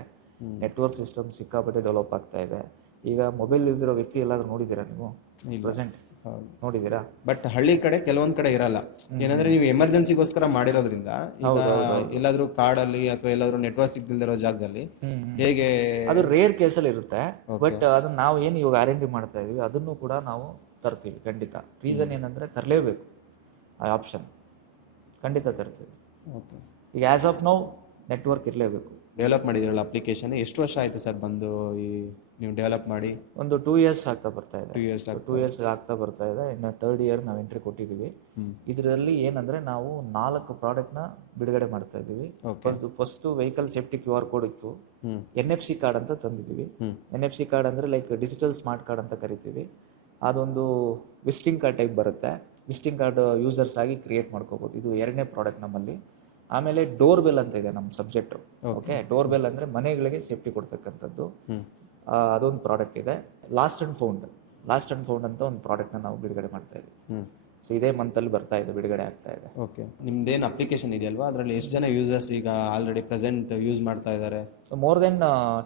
ನೆಟ್ವರ್ಕ್ ಸಿಸ್ಟಮ್ ಸಿಕ್ಕಾಪಟ್ಟೆ ಡೆವಲಪ್ ಆಗ್ತಾ ಇದೆ. ಈಗ ಮೊಬೈಲ್ ಇಲ್ದಿರೋ ವ್ಯಕ್ತಿ ಎಲ್ಲಾದ್ರೂ ನೋಡಿದ್ದೀರಾ ನೀವು? ಪ್ರೆಸೆಂಟ್ ನೋಡಿದ್ದೀರಾ? ಬಟ್ ಹಳ್ಳಿ ಕಡೆ ಕೆಲವೊಂದ್ ಕಡೆ ಇರಲ್ಲ. ಏನಂದ್ರೆ ನೀವು ಎಮರ್ಜೆನ್ಸಿಗೋಸ್ಕರ ಮಾಡಿರೋದ್ರಿಂದ ಎಲ್ಲಾದ್ರೂ ಕಾಡಲ್ಲಿ ಅಥವಾ ಎಲ್ಲಾದ್ರೂ ನೆಟ್ವರ್ಕ್ ಸಿಗ್ದಿಲ್ದಿರೋ ಜಾಗದಲ್ಲಿ ಹೇಗೆ ಅದು ರೇರ್ ಕೇಸಲ್ಲಿ ಇರುತ್ತೆ. ಬಟ್ ಅದನ್ನ ನಾವು ಏನು ಇವಾಗ R&D ಮಾಡ್ತಾ ಇದೀವಿ ಅದನ್ನು ಕೂಡ ನಾವು ತರ್ತೀವಿ ಖಂಡಿತ. ರೀಸನ್ ಏನಂದ್ರೆ ತರಲೇಬೇಕು, ಆ ಆಪ್ಷನ್ ಖಂಡಿತ ತರ್ತೀವಿ. ಈಗ ಆಸ್ ಆಫ್ ನೌ ನೆಟ್ವರ್ಕ್ ಇರಲೇಬೇಕು. ಡೆವಲಪ್ ಮಾಡಿದಿರಲ್ಲ ಅಪ್ಲಿಕೇಶನ್, ಎಷ್ಟು ವರ್ಷ ಆಯ್ತು ಸರ್ ಬಂದು ನೀವು ಡೆವಲಪ್ ಮಾಡಿ? ಒಂದು 2 years ಆಗ್ತಾ ಬರ್ತಾ ಇದೆ. 2 years ಆಗ್ತಾ ಬರ್ತಾ ಇದೆ. ಇನ್ನು 3rd year ನಾವು ಎಂಟ್ರಿ ಕೊಟ್ಟಿದ್ದೀವಿ. ಇದರಲ್ಲಿ ಏನಂದ್ರೆ ನಾವು 4 ಪ್ರಾಡಕ್ಟ್ನ ಬಿಡುಗಡೆ ಮಾಡ್ತಾ ಇದ್ದೀವಿ. First vehicle safety QR code ಇತ್ತು, NFC ಕಾರ್ಡ್ ಅಂತ ತಂದಿದ್ದೀವಿ. NFC ಕಾರ್ಡ್ ಅಂದ್ರೆ ಲೈಕ್ ಡಿಜಿಟಲ್ ಸ್ಮಾರ್ಟ್ ಕಾರ್ಡ್ ಅಂತ ಕರಿತೀವಿ. ಅದೊಂದು ವಿಸಿಟಿಂಗ್ ಕಾರ್ಡ್ ಟೈಪ್ ಬರುತ್ತೆ. ವಿಸಿಟಿಂಗ್ ಕಾರ್ಡ್ ಯೂಸರ್ಸ್ ಆಗಿ ಕ್ರಿಯೇಟ್ ಮಾಡ್ಕೋಬಹುದು. ಇದು 2ನೇ ಪ್ರಾಡಕ್ಟ್ ನಮ್ಮಲ್ಲಿ. ಆಮೇಲೆ ಡೋರ್ ಬೆಲ್ ಅಂತ ಇದೆ ನಮ್ಮ ಸಬ್ಜೆಕ್ಟ್. ಓಕೆ, ಡೋರ್ ಬೆಲ್ ಅಂದ್ರೆ ಮನೆಗಳಿಗೆ ಸೇಫ್ಟಿ ಕೊಡ್ತಕ್ಕಂಥದ್ದು, ಅದೊಂದು ಪ್ರಾಡಕ್ಟ್ ಇದೆ. ಲಾಸ್ಟ್ ಅಂಡ್ ಫೌಂಡ್ ಅಂತ ಒಂದು ಪ್ರಾಡಕ್ಟ್ನ ನಾವು ಬಿಡುಗಡೆ ಮಾಡ್ತಾ ಇದ್ದೀವಿ. ಸೊ ಇದೇ ಮಂತಲ್ಲಿ ಬರ್ತಾ ಇದೆ, ಬಿಡುಗಡೆ ಆಗ್ತಾ ಇದೆ. ಓಕೆ, ನಿಮ್ದೇನು ಅಪ್ಲಿಕೇಶನ್ ಇದೆಯಲ್ವಾ, ಅದರಲ್ಲಿ ಎಷ್ಟು ಜನ ಯೂಸರ್ಸ್ ಈಗ ಆಲ್ರೆಡಿ ಪ್ರೆಸೆಂಟ್ ಯೂಸ್ ಮಾಡ್ತಾ ಇದ್ದಾರೆ? ಮೋರ್ ದೆನ್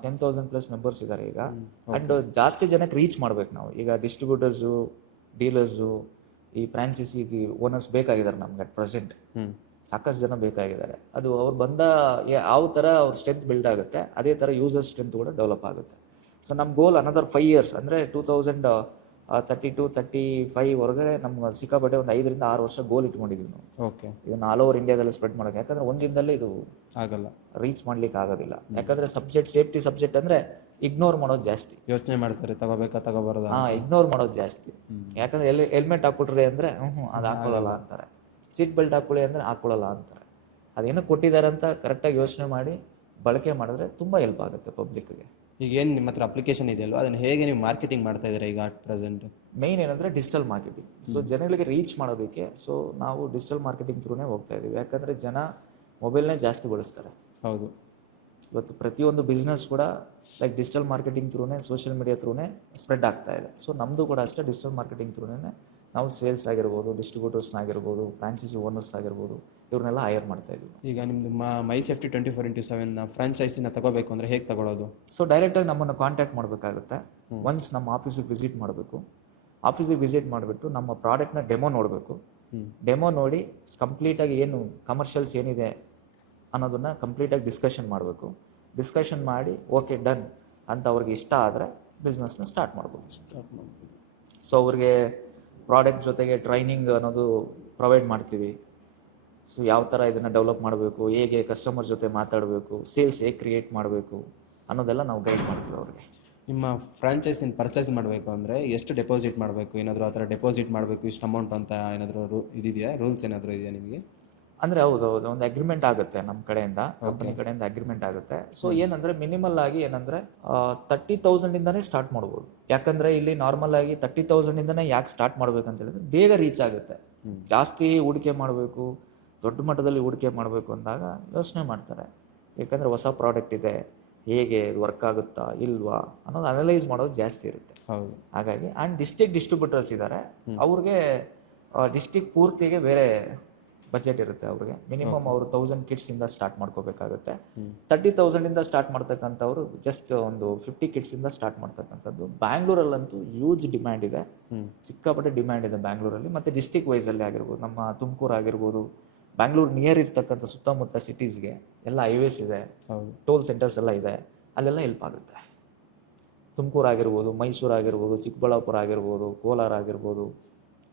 10,000+ ಮೆಂಬರ್ಸ್ ಇದ್ದಾರೆ ಈಗ. ಅಂಡ್ ಜಾಸ್ತಿ ಜನಕ್ಕೆ ರೀಚ್ ಮಾಡ್ಬೇಕು ನಾವು. ಈಗ ಡಿಸ್ಟ್ರಿಬ್ಯೂಟರ್ಸು, ಡೀಲರ್ಸು, ಈ ಫ್ರಾಂಚೈಸಿಗೆ ಓನರ್ಸ್ ಬೇಕಾಗಿದ್ದಾರೆ ನಮ್ಗೆ ಅಟ್ ಪ್ರೆಸೆಂಟ್. ಸಾಕಷ್ಟು ಜನ ಬೇಕಾಗಿದ್ದಾರೆ. ಅದು ಅವ್ರು ಬಂದ ಯಾವ ಥರ ಅವ್ರ ಸ್ಟ್ರೆಂತ್ ಬಿಲ್ಡ್ ಆಗುತ್ತೆ, ಅದೇ ಥರ ಯೂಸರ್ ಸ್ಟ್ರೆಂತ್ ಕೂಡ ಡೆವಲಪ್ ಆಗುತ್ತೆ. ಸೊ ನಮ್ಮ ಗೋಲ್ ಅನದರ್ 5 years ಅಂದರೆ 2032-35 ಹೊರಗಡೆ ನಮ್ಗೆ ಸಿಕ್ಕಾಪಟ್ಟೆ ಒಂದು 5 ರಿಂದ 6 ವರ್ಷ ಗೋಲ್ ಇಟ್ಕೊಂಡಿದ್ದೀವಿ ನಾವು. ಓಕೆ, ಇದನ್ನು ಆಲ್ ಓವರ್ ಇಂಡಿಯಾದಲ್ಲಿ ಸ್ಪ್ರೆಡ್ ಮಾಡೋಕೆ. ಯಾಕಂದ್ರೆ ಒಂದಿನದಲ್ಲೇ ಇದು ಆಗಲ್ಲ, ರೀಚ್ ಮಾಡ್ಲಿಕ್ಕೆ ಆಗೋದಿಲ್ಲ. ಯಾಕಂದ್ರೆ ಸೇಫ್ಟಿ ಸಬ್ಜೆಕ್ಟ್ ಅಂದ್ರೆ ಇಗ್ನೋರ್ ಮಾಡೋದು ಜಾಸ್ತಿ. ಯೋಚನೆ ಮಾಡ್ತಾರೆ, ತಗೋಬೇಕಾ ತಗೋಬಾರದಾ. ಇಗ್ನೋರ್ ಮಾಡೋದು ಜಾಸ್ತಿ. ಯಾಕಂದ್ರೆ ಹೆಲ್ಮೆಟ್ ಹಾಕ್ಬಿಟ್ರಿ ಅಂದ್ರೆ ಅದು ಹಾಕೊಳ್ಳಲ್ಲ ಅಂತಾರೆ, ಸೀಟ್ ಬೆಲ್ಟ್ ಹಾಕೊಳ್ಳಿ ಅಂದ್ರೆ ಹಾಕೊಳ್ಳಲ್ಲ ಅಂತಾರೆ. ಅದೇನೋ ಕೊಟ್ಟಿದ್ದಾರೆ ಅಂತ ಕರೆಕ್ಟಾಗಿ ಯೋಚನೆ ಮಾಡಿ ಬಳಕೆ ಮಾಡಿದ್ರೆ ತುಂಬ ಹೆಲ್ಪ್ ಆಗುತ್ತೆ ಪಬ್ಲಿಕ್ಗೆ. ಈಗ ಏನು ನಿಮ್ಮ ಹತ್ರ ಅಪ್ಲಿಕೇಶನ್ ಇದೆಯಲ್ವ, ಅದನ್ನು ಹೇಗೆ ನೀವು ಮಾರ್ಕೆಟಿಂಗ್ ಮಾಡ್ತಾ ಇದ್ದೀರಾ ಈಗ ಅಟ್ ಪ್ರೆಸೆಂಟ್? ಮೇಯ್ನ್ ಏನಂದರೆ ಡಿಜಿಟಲ್ ಮಾರ್ಕೆಟಿಂಗ್. ಸೊ ಜನಗಳಿಗೆ ರೀಚ್ ಮಾಡೋದಕ್ಕೆ ಸೊ ನಾವು ಡಿಜಿಟಲ್ ಮಾರ್ಕೆಟಿಂಗ್ ಥ್ರೂನೇ ಹೋಗ್ತಾ ಇದ್ದೀವಿ. ಯಾಕಂದರೆ ಜನ ಮೊಬೈಲ್ನೇ ಜಾಸ್ತಿ ಬಳಸ್ತಾರೆ. ಹೌದು. ಇವತ್ತು ಪ್ರತಿಯೊಂದು ಬಿಸ್ನೆಸ್ ಕೂಡ ಲೈಕ್ ಡಿಜಿಟಲ್ ಮಾರ್ಕೆಟಿಂಗ್ ಥ್ರೂನೇ, ಸೋಷಿಯಲ್ ಮೀಡಿಯಾ ಥ್ರೂನೇ ಸ್ಪ್ರೆಡ್ ಆಗ್ತಾ ಇದೆ. ಸೊ ನಮ್ಮದು ಕೂಡ ಅಷ್ಟೇ ಡಿಜಿಟಲ್ ಮಾರ್ಕೆಟಿಂಗ್ ಥ್ರೂನೇ ನಾವು ಸೇಲ್ಸ್ ಆಗಿರ್ಬೋದು, ಡಿಸ್ಟ್ರಿಬ್ಯೂಟರ್ಸ್ನಾಗಿರ್ಬೋದು, ಫ್ರಾಂಚೈಸಿ ಓನರ್ಸ್ ಆಗಿರ್ಬೋದು, ಇವ್ರನ್ನೆಲ್ಲ ಹೈರ್ ಮಾಡ್ತಾ ಇದ್ದೀವಿ. ಈಗ ನಿಮ್ಮದು ಮೈ ಸೇಫ್ಟಿ 24x7 ಫ್ರಾಂಚೈಸಿನ ತಗೋಬೇಕು ಅಂದರೆ ಹೇಗೆ ತಗೊಳ್ಳೋದು? ಸೊ ಡೈರೆಕ್ಟಾಗಿ ನಮ್ಮನ್ನು ಕಾಂಟ್ಯಾಕ್ಟ್ ಮಾಡಬೇಕಾಗುತ್ತೆ. ಒನ್ಸ್ ನಮ್ಮ ಆಫೀಸಿಗೆ ವಿಸಿಟ್ ಮಾಡಬೇಕು. ಆಫೀಸಿಗೆ ವಿಸಿಟ್ ಮಾಡಿಬಿಟ್ಟು ನಮ್ಮ ಪ್ರಾಡಕ್ಟ್ನ ಡೆಮೋ ನೋಡಬೇಕು. ಡೆಮೋ ನೋಡಿ ಕಂಪ್ಲೀಟಾಗಿ ಏನು ಕಮರ್ಷಿಯಲ್ಸ್ ಏನಿದೆ ಅನ್ನೋದನ್ನು ಕಂಪ್ಲೀಟಾಗಿ ಡಿಸ್ಕಷನ್ ಮಾಡಬೇಕು. ಡಿಸ್ಕಷನ್ ಮಾಡಿ ಓಕೆ ಡನ್ ಅಂತ ಅವ್ರಿಗೆ ಇಷ್ಟ ಆದರೆ ಬಿಸ್ನೆಸ್ನ ಸ್ಟಾರ್ಟ್ ಮಾಡ್ಬೋದು. ಸೊ ಅವ್ರಿಗೆ ಪ್ರಾಡಕ್ಟ್ ಜೊತೆಗೆ ಟ್ರೈನಿಂಗ್ ಅನ್ನೋದು ಪ್ರೊವೈಡ್ ಮಾಡ್ತೀವಿ. ಸೊ ಯಾವ ಥರ ಇದನ್ನು ಡೆವಲಪ್ ಮಾಡಬೇಕು, ಹೇಗೆ ಕಸ್ಟಮರ್ ಜೊತೆ ಮಾತಾಡಬೇಕು, ಸೇಲ್ಸ್ ಹೇಗೆ ಕ್ರಿಯೇಟ್ ಮಾಡಬೇಕು ಅನ್ನೋದೆಲ್ಲ ನಾವು ಗೈಡ್ ಮಾಡ್ತೀವಿ ಅವ್ರಿಗೆ. ನಿಮ್ಮ ಫ್ರಾಂಚೈಸಿನ ಪರ್ಚೇಸ್ ಮಾಡಬೇಕು ಅಂದರೆ ಎಷ್ಟು ಡೆಪಾಸಿಟ್ ಮಾಡಬೇಕು? ಏನಾದರೂ ಆ ಥರ ಡೆಪಾಸಿಟ್ ಮಾಡಬೇಕು ಇಷ್ಟು ಅಮೌಂಟ್ ಅಂತ ಏನಾದರೂ ಇದೆಯಾ, ರೂಲ್ಸ್ ಏನಾದರೂ ಇದೆಯಾ ನಿಮಗೆ? ಅಂದರೆ ಹೌದು ಒಂದು ಅಗ್ರಿಮೆಂಟ್ ಆಗುತ್ತೆ ನಮ್ಮ ಕಡೆಯಿಂದ, ಕಂಪನಿ ಕಡೆಯಿಂದ ಅಗ್ರಿಮೆಂಟ್ ಆಗುತ್ತೆ. ಸೊ ಏನಂದರೆ ಮಿನಿಮಲ್ ಆಗಿ ಏನಂದರೆ 30,000ಇಂದನೇ ಸ್ಟಾರ್ಟ್ ಮಾಡ್ಬೋದು. ಯಾಕಂದರೆ ಇಲ್ಲಿ ನಾರ್ಮಲ್ ಆಗಿ 30,000ಇಂದನೇ ಯಾಕೆ ಸ್ಟಾರ್ಟ್ ಮಾಡ್ಬೇಕಂತ ಹೇಳಿದ್ರೆ ಬೇಗ ರೀಚ್ ಆಗುತ್ತೆ. ಜಾಸ್ತಿ ಹೂಡಿಕೆ ಮಾಡಬೇಕು, ದೊಡ್ಡ ಮಟ್ಟದಲ್ಲಿ ಹೂಡಿಕೆ ಮಾಡಬೇಕು ಅಂದಾಗ ಯೋಚನೆ ಮಾಡ್ತಾರೆ. ಯಾಕಂದರೆ ಹೊಸ ಪ್ರಾಡಕ್ಟ್ ಇದೆ, ಹೇಗೆ ವರ್ಕ್ ಆಗುತ್ತಾ ಇಲ್ವಾ ಅನ್ನೋದು ಅನಲೈಸ್ ಮಾಡೋದು ಜಾಸ್ತಿ ಇರುತ್ತೆ. ಹೌದು. ಹಾಗಾಗಿ ಆ್ಯಂಡ್ ಡಿಸ್ಟ್ರಿಬ್ಯೂಟರ್ಸ್ ಇದ್ದಾರೆ, ಅವ್ರಿಗೆ ಡಿಸ್ಟಿಕ್ ಪೂರ್ತಿಗೆ ಬೇರೆ ಬಜೆಟ್ ಇರುತ್ತೆ. ಅವ್ರಿಗೆ ಮಿನಿಮಮ್ ಅವರು 1000 ಕಿಟ್ಸಿಂದ ಸ್ಟಾರ್ಟ್ ಮಾಡ್ಕೋಬೇಕಾಗುತ್ತೆ. 30,000ಇಂದ ಸ್ಟಾರ್ಟ್ ಮಾಡ್ತಕ್ಕಂಥವ್ರು ಜಸ್ಟ್ ಒಂದು 50 ಕಿಟ್ಸಿಂದ ಸ್ಟಾರ್ಟ್ ಮಾಡ್ತಕ್ಕಂಥದ್ದು. ಬ್ಯಾಂಗ್ಳೂರಲ್ಲಂತೂ ಹ್ಯೂಜ್ ಡಿಮ್ಯಾಂಡ್ ಇದೆ, ಸಿಕ್ಕಾಪಟ್ಟೆ ಡಿಮ್ಯಾಂಡ್ ಇದೆ ಬ್ಯಾಂಗ್ಳೂರಲ್ಲಿ. ಮತ್ತು ಡಿಸ್ಟಿಕ್ ವೈಸಲ್ಲಿ ಆಗಿರ್ಬೋದು, ನಮ್ಮ ತುಮಕೂರು ಆಗಿರ್ಬೋದು, ಬ್ಯಾಂಗ್ಳೂರು ನಿಯರ್ ಇರ್ತಕ್ಕಂಥ ಸುತ್ತಮುತ್ತ ಸಿಟೀಸ್ಗೆ ಎಲ್ಲ ಹೈವೇಸ್ ಇದೆ, ಟೋಲ್ ಸೆಂಟರ್ಸ್ ಎಲ್ಲ ಇದೆ, ಅಲ್ಲೆಲ್ಲ ಹೆಲ್ಪ್ ಆಗುತ್ತೆ. ತುಮಕೂರು ಆಗಿರ್ಬೋದು, ಮೈಸೂರು ಆಗಿರ್ಬೋದು, ಚಿಕ್ಕಬಳ್ಳಾಪುರ ಆಗಿರ್ಬೋದು, ಕೋಲಾರ ಆಗಿರ್ಬೋದು,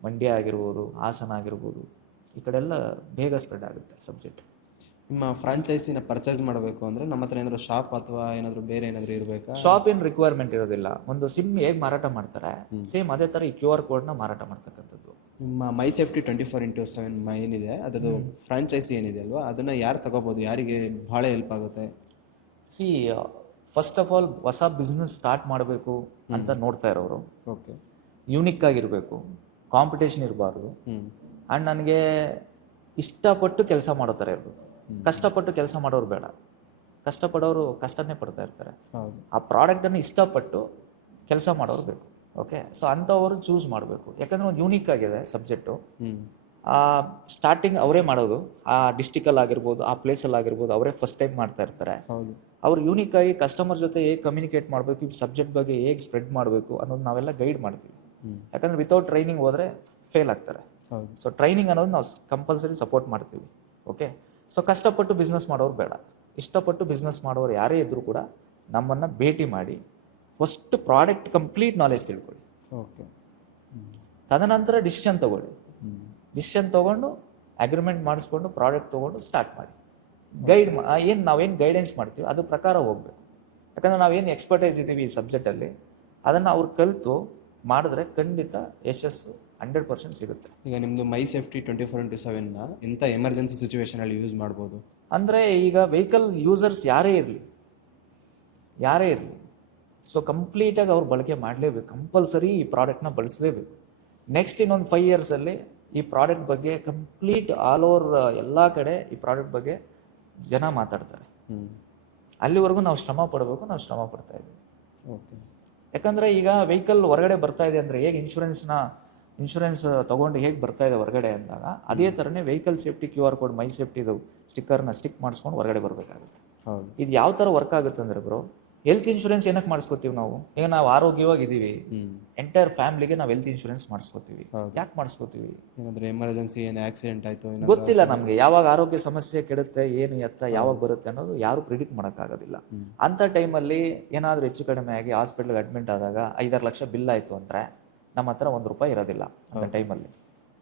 ಮಂಡ್ಯ ಆಗಿರ್ಬೋದು, ಹಾಸನ ಆಗಿರ್ಬೋದು, ಈ ಕಡೆ ಎಲ್ಲ ಬೇಗ ಸ್ಪ್ರೆಡ್ ಆಗುತ್ತೆ ಸಬ್ಜೆಕ್ಟ್. ನಿಮ್ಮ ಫ್ರಾಂಚೈಸಿನ ಪರ್ಚೇಸ್ ಮಾಡಬೇಕು ಅಂದರೆ ನಮ್ಮ ಹತ್ರ ಏನಾದರೂ ಶಾಪ್ ಅಥವಾ ಏನಾದರೂ ಬೇರೆ ಏನಾದರೂ ಇರಬೇಕಾ? ಶಾಪ್ ಏನು ರಿಕ್ವೈರ್ಮೆಂಟ್ ಇರೋದಿಲ್ಲ. ಒಂದು ಸಿಮ್ ಹೇಗೆ ಮಾರಾಟ ಮಾಡ್ತಾರೆ ಸೇಮ್ ಅದೇ ಥರ ಈ QR ಕೋಡ್ನ ಮಾರಾಟ ಮಾಡ್ತಕ್ಕಂಥದ್ದು. ನಿಮ್ಮ ಮೈ ಸೇಫ್ಟಿ 24x7 ಏನಿದೆ ಅದರದ್ದು ಫ್ರಾಂಚೈಸಿ ಏನಿದೆ ಅಲ್ವಾ, ಅದನ್ನು ಯಾರು ತಗೋಬೋದು, ಯಾರಿಗೆ ಭಾಳ ಹೆಲ್ಪ್ ಆಗುತ್ತೆ? ಫಸ್ಟ್ ಆಫ್ ಆಲ್ ಹೊಸ ಬಿಸ್ನೆಸ್ ಸ್ಟಾರ್ಟ್ ಮಾಡಬೇಕು ಅಂತ ನೋಡ್ತಾ ಇರೋರು, ಓಕೆ, ಯೂನಿಕ್ ಆಗಿರಬೇಕು, ಕಾಂಪಿಟೇಷನ್ ಇರಬಾರ್ದು, ಆ್ಯಂಡ್ ನನಗೆ ಇಷ್ಟಪಟ್ಟು ಕೆಲಸ ಮಾಡೋ ಥರ ಇರಬೇಕು. ಕಷ್ಟಪಟ್ಟು ಕೆಲಸ ಮಾಡೋರು ಬೇಡ. ಕಷ್ಟಪಡೋರು ಕಷ್ಟನೇ ಪಡ್ತಾ ಇರ್ತಾರೆ. ಆ ಪ್ರಾಡಕ್ಟನ್ನು ಇಷ್ಟಪಟ್ಟು ಕೆಲಸ ಮಾಡೋರು ಬೇಕು. ಓಕೆ, ಸೊ ಅಂಥವರು ಚೂಸ್ ಮಾಡಬೇಕು. ಯಾಕಂದರೆ ಒಂದು ಯೂನಿಕ್ ಆಗಿದೆ ಸಬ್ಜೆಕ್ಟು. ಸ್ಟಾರ್ಟಿಂಗ್ ಅವರೇ ಮಾಡೋದು, ಆ ಡಿಸ್ಟಿಕಲ್ಲಿ ಆಗಿರ್ಬೋದು, ಆ ಪ್ಲೇಸಲ್ಲಿ ಆಗಿರ್ಬೋದು, ಅವರೇ ಫಸ್ಟ್ ಟೈಮ್ ಮಾಡ್ತಾ ಇರ್ತಾರೆ. ಅವ್ರು ಯೂನಿಕ್ ಆಗಿ ಕಸ್ಟಮರ್ ಜೊತೆ ಹೇಗೆ ಕಮ್ಯುನಿಕೇಟ್ ಮಾಡಬೇಕು, ಈ ಸಬ್ಜೆಕ್ಟ್ ಬಗ್ಗೆ ಹೇಗೆ ಸ್ಪ್ರೆಡ್ ಮಾಡಬೇಕು ಅನ್ನೋದು ನಾವೆಲ್ಲ ಗೈಡ್ ಮಾಡ್ತೀವಿ. ಯಾಕಂದರೆ ವಿತೌಟ್ ಟ್ರೈನಿಂಗ್ ಹೋದರೆ ಫೇಲ್ ಆಗ್ತಾರೆ. ಸೊ ಟ್ರೈನಿಂಗ್ ಅನ್ನೋದು ನಾವು ಕಂಪಲ್ಸರಿ ಸಪೋರ್ಟ್ ಮಾಡ್ತೀವಿ. ಓಕೆ, ಸೊ ಕಷ್ಟಪಟ್ಟು ಬಿಸ್ನೆಸ್ ಮಾಡೋರು ಬೇಡ, ಇಷ್ಟಪಟ್ಟು ಬಿಸ್ನೆಸ್ ಮಾಡೋರು ಯಾರೇ ಇದ್ದರೂ ಕೂಡ ನಮ್ಮನ್ನು ಭೇಟಿ ಮಾಡಿ ಫಸ್ಟ್ ಪ್ರಾಡಕ್ಟ್ ಕಂಪ್ಲೀಟ್ ನಾಲೆಜ್ ತಿಳ್ಕೊಳ್ಳಿ. ಓಕೆ, ತದನಂತರ ಡಿಸಿಷನ್ ತೊಗೊಳ್ಳಿ. ಡಿಸಿಷನ್ ತೊಗೊಂಡು ಅಗ್ರಿಮೆಂಟ್ ಮಾಡಿಸ್ಕೊಂಡು ಪ್ರಾಡಕ್ಟ್ ತೊಗೊಂಡು ಸ್ಟಾರ್ಟ್ ಮಾಡಿ. ಗೈಡ್ ನಾವೇನು ಗೈಡೆನ್ಸ್ ಮಾಡ್ತೀವಿ ಅದ್ರ ಪ್ರಕಾರ ಹೋಗ್ಬೇಕು. ಯಾಕಂದರೆ ನಾವೇನು ಎಕ್ಸ್ಪರ್ಟೈಸ್ ಇದ್ದೀವಿ ಈ ಸಬ್ಜೆಕ್ಟಲ್ಲಿ ಅದನ್ನು ಅವ್ರು ಕಲಿತು ಮಾಡಿದ್ರೆ ಖಂಡಿತ ಯಶಸ್ಸು 100% ಸಿಗುತ್ತೆ. ಈಗ ನಿಮ್ಮದು ಮೈ ಸೇಫ್ಟಿ 24x7ನ ಎಂಥ ಎಮರ್ಜೆನ್ಸಿ ಸಿಚುವೇಷನಲ್ಲಿ ಯೂಸ್ ಮಾಡ್ಬೋದು? ಅಂದರೆ ಈಗ ವೆಹಿಕಲ್ ಯೂಸರ್ಸ್ ಯಾರೇ ಇರಲಿ, ಸೊ ಕಂಪ್ಲೀಟಾಗಿ ಅವ್ರು ಬಳಕೆ ಮಾಡಲೇಬೇಕು. ಕಂಪಲ್ಸರಿ ಈ ಪ್ರಾಡಕ್ಟ್ನ ಬಳಸಲೇಬೇಕು. ನೆಕ್ಸ್ಟ್ ಇನ್ನೊಂದು 5 ಇಯರ್ಸಲ್ಲಿ ಈ ಪ್ರಾಡಕ್ಟ್ ಬಗ್ಗೆ ಕಂಪ್ಲೀಟ್ ಆಲ್ ಓವರ್ ಎಲ್ಲ ಕಡೆ ಈ ಪ್ರಾಡಕ್ಟ್ ಬಗ್ಗೆ ಜನ ಮಾತಾಡ್ತಾರೆ. ಅಲ್ಲಿವರೆಗೂ ನಾವು ಶ್ರಮ ಪಡಬೇಕು, ನಾವು ಶ್ರಮ ಪಡ್ತಾ ಇದ್ದೀವಿ. ಓಕೆ, ಯಾಕಂದರೆ ಈಗ ವೆಹಿಕಲ್ ಹೊರಗಡೆ ಬರ್ತಾ ಇದೆ ಅಂದರೆ ಹೇಗೆ ಇನ್ಶೂರೆನ್ಸ್ ತೊಗೊಂಡು ಹೇಗೆ ಬರ್ತಾ ಇದೆ ಹೊರಗಡೆ ಅಂದಾಗ ಅದೇ ಥರನೇ ವೆಹಿಕಲ್ ಸೇಫ್ಟಿ QR ಕೋಡ್ ಮೈ ಸೇಫ್ಟಿದು ಸ್ಟಿಕ್ಕರ್ನ ಸ್ಟಿಕ್ ಮಾಡಿಸ್ಕೊಂಡು ಹೊರಗಡೆ ಬರಬೇಕಾಗುತ್ತೆ. ಹೌದು. ಇದು ಯಾವ ಥರ ವರ್ಕ್ ಆಗುತ್ತೆ ಅಂದರೆ ಬ್ರೋ, ಹೆಲ್ತ್ ಇನ್ಶೂರೆನ್ಸ್ ಏನಕ್ಕೆ ಮಾಡಿಸ್ಕೋತೀವಿ ನಾವು? ಈಗ ನಾವು ಆರೋಗ್ಯವಾಗಿದ್ದೀವಿ, ಎಂಟೈರ್ ಫ್ಯಾಮಿಲಿಗೆ ನಾವು ಹೆಲ್ತ್ ಇನ್ಶೂರೆನ್ಸ್ ಮಾಡಿಸ್ಕೋತೀವಿ. ಯಾಕೆ ಮಾಡಿಸ್ಕೋತೀವಿ? ಏನಾದರೂ ಎಮರ್ಜೆನ್ಸಿ, ಏನು ಆಕ್ಸಿಡೆಂಟ್ ಆಯಿತು ಗೊತ್ತಿಲ್ಲ ನಮಗೆ, ಯಾವಾಗ ಆರೋಗ್ಯ ಸಮಸ್ಯೆ ಕೆಡುತ್ತೆ, ಏನು ಎತ್ತ ಯಾವಾಗ ಬರುತ್ತೆ ಅನ್ನೋದು ಯಾರು ಪ್ರಿಡಿಕ್ಟ್ ಮಾಡೋಕ್ಕಾಗೋದಿಲ್ಲ. ಅಂಥ ಟೈಮಲ್ಲಿ ಏನಾದರೂ ಹೆಚ್ಚು ಕಡಿಮೆ ಆಗಿ ಹಾಸ್ಪಿಟ್ಲಿಗೆ ಅಡ್ಮಿಟ್ ಆದಾಗ 5-6 ಲಕ್ಷ ಬಿಲ್ ಆಯಿತು ಅಂದರೆ ನಮ್ಮ ಹತ್ರ ₹1 ಇರೋದಿಲ್ಲ ಅಂಥ ಟೈಮಲ್ಲಿ.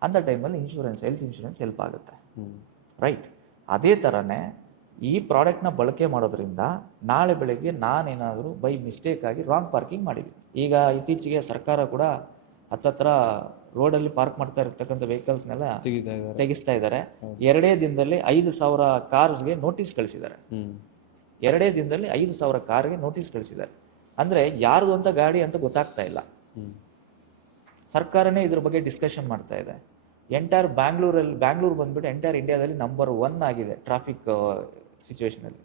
ಹೆಲ್ತ್ ಇನ್ಶೂರೆನ್ಸ್ ಹೆಲ್ಪ್ ಆಗುತ್ತೆ, ರೈಟ್? ಅದೇ ಥರನೇ ಈ ಪ್ರಾಡಕ್ಟ್ನ ಬಳಕೆ ಮಾಡೋದ್ರಿಂದ ನಾಳೆ ಬೆಳಗ್ಗೆ ನಾನೇನಾದರೂ ಬೈ ಮಿಸ್ಟೇಕ್ ಆಗಿ ರಾಂಗ್ ಪಾರ್ಕಿಂಗ್ ಮಾಡಿದ್ದೀನಿ. ಈಗ ಇತ್ತೀಚೆಗೆ ಸರ್ಕಾರ ಕೂಡ ಹತ್ತತ್ರ ರೋಡಲ್ಲಿ ಪಾರ್ಕ್ ಮಾಡ್ತಾ ಇರ್ತಕ್ಕಂಥ ವೆಹಿಕಲ್ಸ್ನೆಲ್ಲ ತೆಗಿತಾ ಇದ್ದಾರೆ. ತೆಗಿಸ್ತಾ ಇದ್ದಾರೆ. 2 ದಿನದಲ್ಲಿ 5,000 ಕಾರ್ಸ್ಗೆ ನೋಟಿಸ್ ಕಳಿಸಿದ್ದಾರೆ. 2 ದಿನದಲ್ಲಿ 5,000 ಕಾರ್ಗೆ ನೋಟಿಸ್ ಕಳಿಸಿದ್ದಾರೆ. ಅಂದರೆ ಯಾರ್ದು ಅಂತ ಗಾಡಿ ಅಂತ ಗೊತ್ತಾಗ್ತಾ ಇಲ್ಲ. ಸರ್ಕಾರನೇ ಇದ್ರ ಬಗ್ಗೆ ಡಿಸ್ಕಷನ್ ಮಾಡ್ತಾ ಇದೆ. ಎಂಟೈರ್ ಬ್ಯಾಂಗ್ಳೂರು ಬಂದ್ಬಿಟ್ಟು ಎಂಟೈರ್ ಇಂಡಿಯಾದಲ್ಲಿ ನಂಬರ್ 1 ಆಗಿದೆ ಟ್ರಾಫಿಕ್ ಸಿಚುವೇಶನಲ್ಲಿ.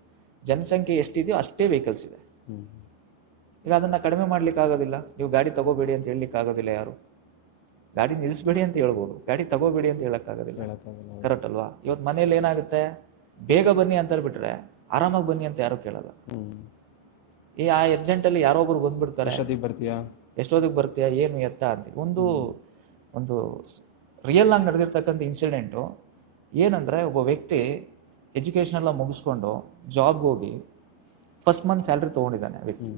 ಜನಸಂಖ್ಯೆ ಎಷ್ಟಿದೆಯೋ ಅಷ್ಟೇ ವೆಹಿಕಲ್ಸ್ ಇದೆ. ಈಗ ಅದನ್ನು ಕಡಿಮೆ ಮಾಡ್ಲಿಕ್ಕೆ ಆಗೋದಿಲ್ಲ. ನೀವು ಗಾಡಿ ತಗೋಬೇಡಿ ಅಂತ ಹೇಳಲಿಕ್ಕೆ ಆಗೋದಿಲ್ಲ. ಯಾರು ಗಾಡಿ ನಿಲ್ಲಿಸಬೇಡಿ ಅಂತ ಹೇಳ್ಬೋದು, ಗಾಡಿ ತಗೋಬೇಡಿ ಅಂತ ಹೇಳೋಕ್ಕಾಗೋದಿಲ್ಲ. ಕರೆಕ್ಟ್ ಅಲ್ವಾ? ಇವತ್ತು ಮನೇಲಿ ಏನಾಗುತ್ತೆ, ಬೇಗ ಬನ್ನಿ ಅಂತ ಬಿಟ್ರೆ ಆರಾಮಾಗಿ ಬನ್ನಿ ಅಂತ ಯಾರು ಕೇಳಲ್ಲ. ಆ ಅರ್ಜೆಂಟಲ್ಲಿ ಯಾರೋ ಒಬ್ರು ಬಂದ್ಬಿಡ್ತಾರೆ, ಎಷ್ಟೊತ್ತಿಗೆ ಬರ್ತೀಯಾ ಏನು ಎತ್ತ ಅಂತ. ಒಂದು ರಿಯಲ್ ಆಗಿ ನಡೆದಿರ್ತಕ್ಕಂಥ ಇನ್ಸಿಡೆಂಟು ಏನಂದರೆ, ಒಬ್ಬ ವ್ಯಕ್ತಿ ಎಜುಕೇಷನ್ ಎಲ್ಲ ಮುಗಿಸ್ಕೊಂಡು ಜಾಬ್ಗೆ ಹೋಗಿ ಫಸ್ಟ್ ಮಂತ್ ಸ್ಯಾಲ್ರಿ ತೊಗೊಂಡಿದ್ದಾನೆ. ವ್ಯಕ್ತಿ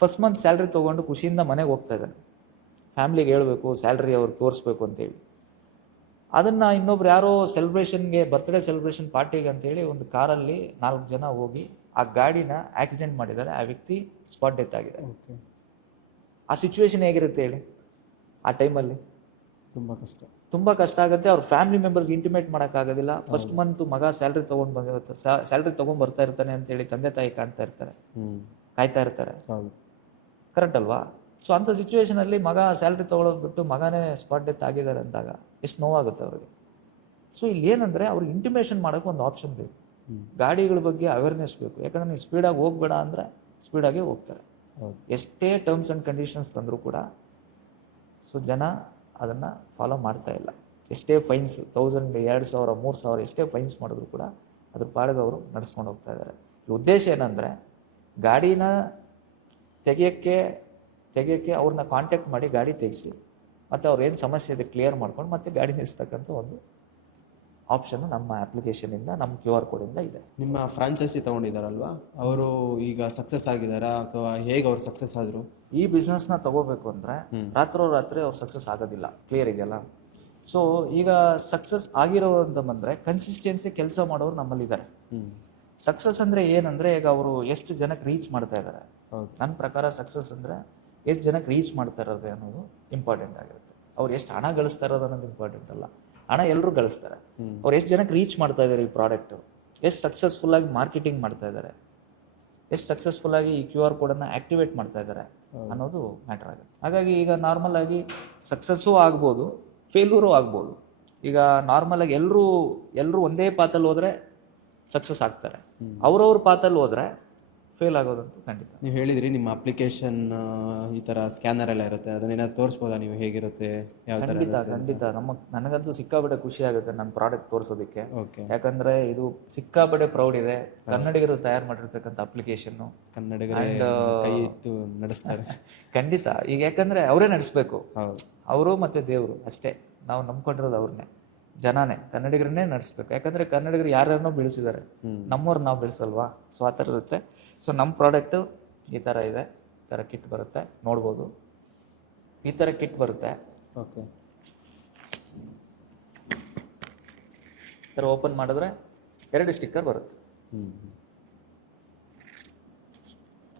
ಫಸ್ಟ್ ಮಂತ್ ಸ್ಯಾಲ್ರಿ ತೊಗೊಂಡು ಖುಷಿಯಿಂದ ಮನೆಗೆ ಹೋಗ್ತಾ ಇದ್ದಾನೆ. ಫ್ಯಾಮ್ಲಿಗೆ ಹೇಳಬೇಕು ಸ್ಯಾಲ್ರಿ ಅವ್ರಿಗೆ ತೋರಿಸ್ಬೇಕು ಅಂತೇಳಿ. ಅದನ್ನು ಇನ್ನೊಬ್ರು ಯಾರೋ ಸೆಲೆಬ್ರೇಷನ್ಗೆ, ಬರ್ತ್ಡೇ ಸೆಲೆಬ್ರೇಷನ್ ಪಾರ್ಟಿಗೆ ಅಂತೇಳಿ ಒಂದು ಕಾರಲ್ಲಿ 4 ಜನ ಹೋಗಿ ಆ ಗಾಡಿನ ಆಕ್ಸಿಡೆಂಟ್ ಮಾಡಿದ್ದಾರೆ. ಆ ವ್ಯಕ್ತಿ ಸ್ಪಾಟ್ ಡೆತ್ ಆಗಿದೆ. ಆ ಸಿಚುವೇಶನ್ ಹೇಗಿರುತ್ತೆ ಹೇಳಿ? ಆ ಟೈಮಲ್ಲಿ ತುಂಬ ಕಷ್ಟ ಆಗುತ್ತೆ. ಅವ್ರ ಫ್ಯಾಮಿಲಿ ಮೆಂಬರ್ಸ್ಗೆ ಇಂಟಿಮೇಟ್ ಮಾಡೋಕ್ಕಾಗೋದಿಲ್ಲ. ಫಸ್ಟ್ ಮಂತ್ ಮಗ ಸ್ಯಾಲ್ರಿ ತೊಗೊಂಡು ಬರ್ತಾ ಇರ್ತಾನೆ ಅಂತೇಳಿ ತಂದೆ ತಾಯಿ ಕಾಯ್ತಾ ಇರ್ತಾರೆ. ಕರೆಕ್ಟ್ ಅಲ್ವಾ? ಸೊ ಅಂಥ ಸಿಚುವೇಶನಲ್ಲಿ ಮಗ ಸ್ಯಾಲ್ರಿ ತೊಗೊಳೋದು ಬಿಟ್ಟು ಮಗನೇ ಸ್ಪಾಟ್ ಡೆತ್ ಆಗಿದ್ದಾರೆ ಅಂದಾಗ ಎಷ್ಟು ನೋವಾಗುತ್ತೆ ಅವ್ರಿಗೆ. ಸೊ ಇಲ್ಲಿ ಏನಂದರೆ, ಅವ್ರಿಗೆ ಇಂಟಿಮೇಷನ್ ಮಾಡೋಕ್ಕೆ ಒಂದು ಆಪ್ಷನ್ ಬೇಕು. ಗಾಡಿಗಳ ಬಗ್ಗೆ ಅವೇರ್ನೆಸ್ ಬೇಕು. ಯಾಕಂದರೆ ನೀವು ಸ್ಪೀಡಾಗಿ ಹೋಗ್ಬೇಡ ಅಂದರೆ ಸ್ಪೀಡಾಗೇ ಹೋಗ್ತಾರೆ. ಎಷ್ಟೇ ಟರ್ಮ್ಸ್ ಆ್ಯಂಡ್ ಕಂಡೀಷನ್ಸ್ ತಂದರೂ ಕೂಡ ಸೊ ಜನ ಅದನ್ನು ಫಾಲೋ ಮಾಡ್ತಾ ಇಲ್ಲ. ಎಷ್ಟೇ ಫೈನ್ಸ್ 1000, 2,000, 3,000 ಎಷ್ಟೇ ಫೈನ್ಸ್ ಮಾಡಿದ್ರು ಕೂಡ ಅದ್ರ ಪಾಡಿಗೆ ಅವರು ನಡೆಸ್ಕೊಂಡು ಹೋಗ್ತಾ ಇದ್ದಾರೆ. ಈ ಉದ್ದೇಶ ಏನಂದರೆ, ಗಾಡಿನ ತೆಗಿಯೋಕ್ಕೆ ಅವ್ರನ್ನ ಕಾಂಟ್ಯಾಕ್ಟ್ ಮಾಡಿ ಗಾಡಿ ತೆಗೆಸಿ, ಮತ್ತು ಅವ್ರು ಏನು ಸಮಸ್ಯೆ ಇದೆ ಕ್ಲಿಯರ್ ಮಾಡ್ಕೊಂಡು ಮತ್ತೆ ಗಾಡಿ ನಿಲ್ಲಿಸ್ತಕ್ಕಂಥ ಒಂದು ಆಪ್ಷನ್ ನಮ್ಮ ಅಪ್ಲಿಕೇಶನಿಂದ, ನಮ್ಮ QR ಕೋಡಿಂದ ಇದೆ. ನಿಮ್ಮ ಫ್ರಾಂಚೈಸಿ ತೊಗೊಂಡಿದ್ದಾರಲ್ವಾ, ಅವರು ಈಗ ಸಕ್ಸಸ್ ಆಗಿದ್ದಾರಾ ಅಥವಾ ಹೇಗೆ ಅವ್ರು ಸಕ್ಸಸ್ ಆದರು? ಈ ಬಿಸ್ನೆಸ್ನ ತಗೋಬೇಕು ಅಂದರೆ ರಾತ್ರಿ ಅವ್ರು ಸಕ್ಸಸ್ ಆಗೋದಿಲ್ಲ. ಕ್ಲಿಯರ್ ಇದೆಯಲ್ಲ? ಸೊ ಈಗ ಸಕ್ಸಸ್ ಆಗಿರೋ ಅಂತ ಬಂದರೆ ಕನ್ಸಿಸ್ಟೆನ್ಸಿ ಕೆಲಸ ಮಾಡೋರು ನಮ್ಮಲ್ಲಿದ್ದಾರೆ. ಸಕ್ಸಸ್ ಅಂದರೆ ಏನಂದರೆ, ಈಗ ಅವರು ಎಷ್ಟು ಜನಕ್ಕೆ ರೀಚ್ ಮಾಡ್ತಾ ಇದ್ದಾರೆ. ನನ್ನ ಪ್ರಕಾರ ಸಕ್ಸಸ್ ಅಂದರೆ ಎಷ್ಟು ಜನಕ್ಕೆ ರೀಚ್ ಮಾಡ್ತಾ ಇರೋದು ಅನ್ನೋದು ಇಂಪಾರ್ಟೆಂಟ್ ಆಗಿರುತ್ತೆ. ಅವ್ರು ಎಷ್ಟು ಹಣ ಗಳಿಸ್ತಾ ಇರೋದು ಅನ್ನೋದು ಇಂಪಾರ್ಟೆಂಟ್ ಅಲ್ಲ. ಹಣ ಎಲ್ಲರೂ ಗಳಿಸ್ತಾರೆ. ಅವ್ರು ಎಷ್ಟು ಜನಕ್ಕೆ ರೀಚ್ ಮಾಡ್ತಾ ಇದ್ದಾರೆ ಈ ಪ್ರಾಡಕ್ಟು, ಎಷ್ಟು ಸಕ್ಸಸ್ಫುಲ್ಲಾಗಿ ಮಾರ್ಕೆಟಿಂಗ್ ಮಾಡ್ತಾ ಇದ್ದಾರೆ, ಎಷ್ಟು ಸಕ್ಸಸ್ಫುಲ್ಲಾಗಿ ಈ QR ಕೋಡನ್ನು ಆ್ಯಕ್ಟಿವೇಟ್ ಮಾಡ್ತಾ ಇದ್ದಾರೆ ಅನ್ನೋದು ಮ್ಯಾಟ್ರ್ ಆಗುತ್ತೆ. ಹಾಗಾಗಿ ಈಗ ನಾರ್ಮಲ್ ಆಗಿ ಸಕ್ಸಸ್ಸೂ ಆಗ್ಬೋದು, ಫೇಲ್ಯೂರೂ ಆಗ್ಬೋದು. ಈಗ ನಾರ್ಮಲ್ ಆಗಿ ಎಲ್ಲರೂ ಒಂದೇ ಪಾತಲ್ಲಿ ಹೋದರೆ ಸಕ್ಸಸ್ ಆಗ್ತಾರೆ. ಅವ್ರವ್ರ ಪಾತಲ್ಲಿ ಹೋದರೆ ಫೇಲ್ ಆಗೋದಂತೂ ಖಂಡಿತ. ನೀವು ಹೇಳಿದ್ರಿ ನಿಮ್ಮ ಅಪ್ಲಿಕೇಶನ್ ಈ ಥರ ಸ್ಕ್ಯಾನರ್ ಎಲ್ಲ ಇರುತ್ತೆ, ಅದನ್ನೇನಾದ್ರು ತೋರಿಸ್ಬೋದಾ ನೀವು ಹೇಗಿರುತ್ತೆ, ಯಾವ ಥರ? ಖಂಡಿತ ನನಗಂತೂ ಸಿಕ್ಕಾಬಡೆ ಖುಷಿ ಆಗುತ್ತೆ ನನ್ನ ಪ್ರಾಡಕ್ಟ್ ತೋರಿಸೋದಕ್ಕೆ. ಯಾಕಂದರೆ ಇದು ಸಿಕ್ಕಾಬಡೆ ಪ್ರೌಡ್ ಇದೆ. ಕನ್ನಡಿಗರು ತಯಾರು ಮಾಡಿರ್ತಕ್ಕಂಥ ಅಪ್ಲಿಕೇಶನ್ನು, ಕನ್ನಡಿಗರೇ ಕೈ ಇತ್ತು ನಡೆಸ್ತಾರೆ. ಖಂಡಿತ. ಈಗ ಯಾಕಂದರೆ ಅವರೇ ನಡೆಸಬೇಕು, ಅವರು ಮತ್ತು ದೇವರು ಅಷ್ಟೇ. ನಾವು ನಂಬ್ಕೊಂಡಿರೋದು ಅವ್ರನ್ನೇ, ಜನನೇ, ಕನ್ನಡಿಗರನ್ನೇ ನಡೆಸ್ಬೇಕು. ಯಾಕಂದರೆ ಕನ್ನಡಿಗರು ಯಾರ್ಯಾರನ್ನೋ ಬೆಳೆಸಿದ್ದಾರೆ, ನಮ್ಮವ್ರು ನಾವು ಬೆಳೆಸಲ್ವಾ? ಸೊ ಆ ಥರ ಇರುತ್ತೆ. ಸೊ ನಮ್ಮ ಪ್ರಾಡಕ್ಟು ಈ ಥರ ಇದೆ. ಈ ಥರ ಕಿಟ್ ಬರುತ್ತೆ, ನೋಡ್ಬೋದು. ಈ ಥರ ಕಿಟ್ ಬರುತ್ತೆ. ಈ ಥರ ಓಪನ್ ಮಾಡಿದ್ರೆ 2 ಸ್ಟಿಕ್ಕರ್ ಬರುತ್ತೆ.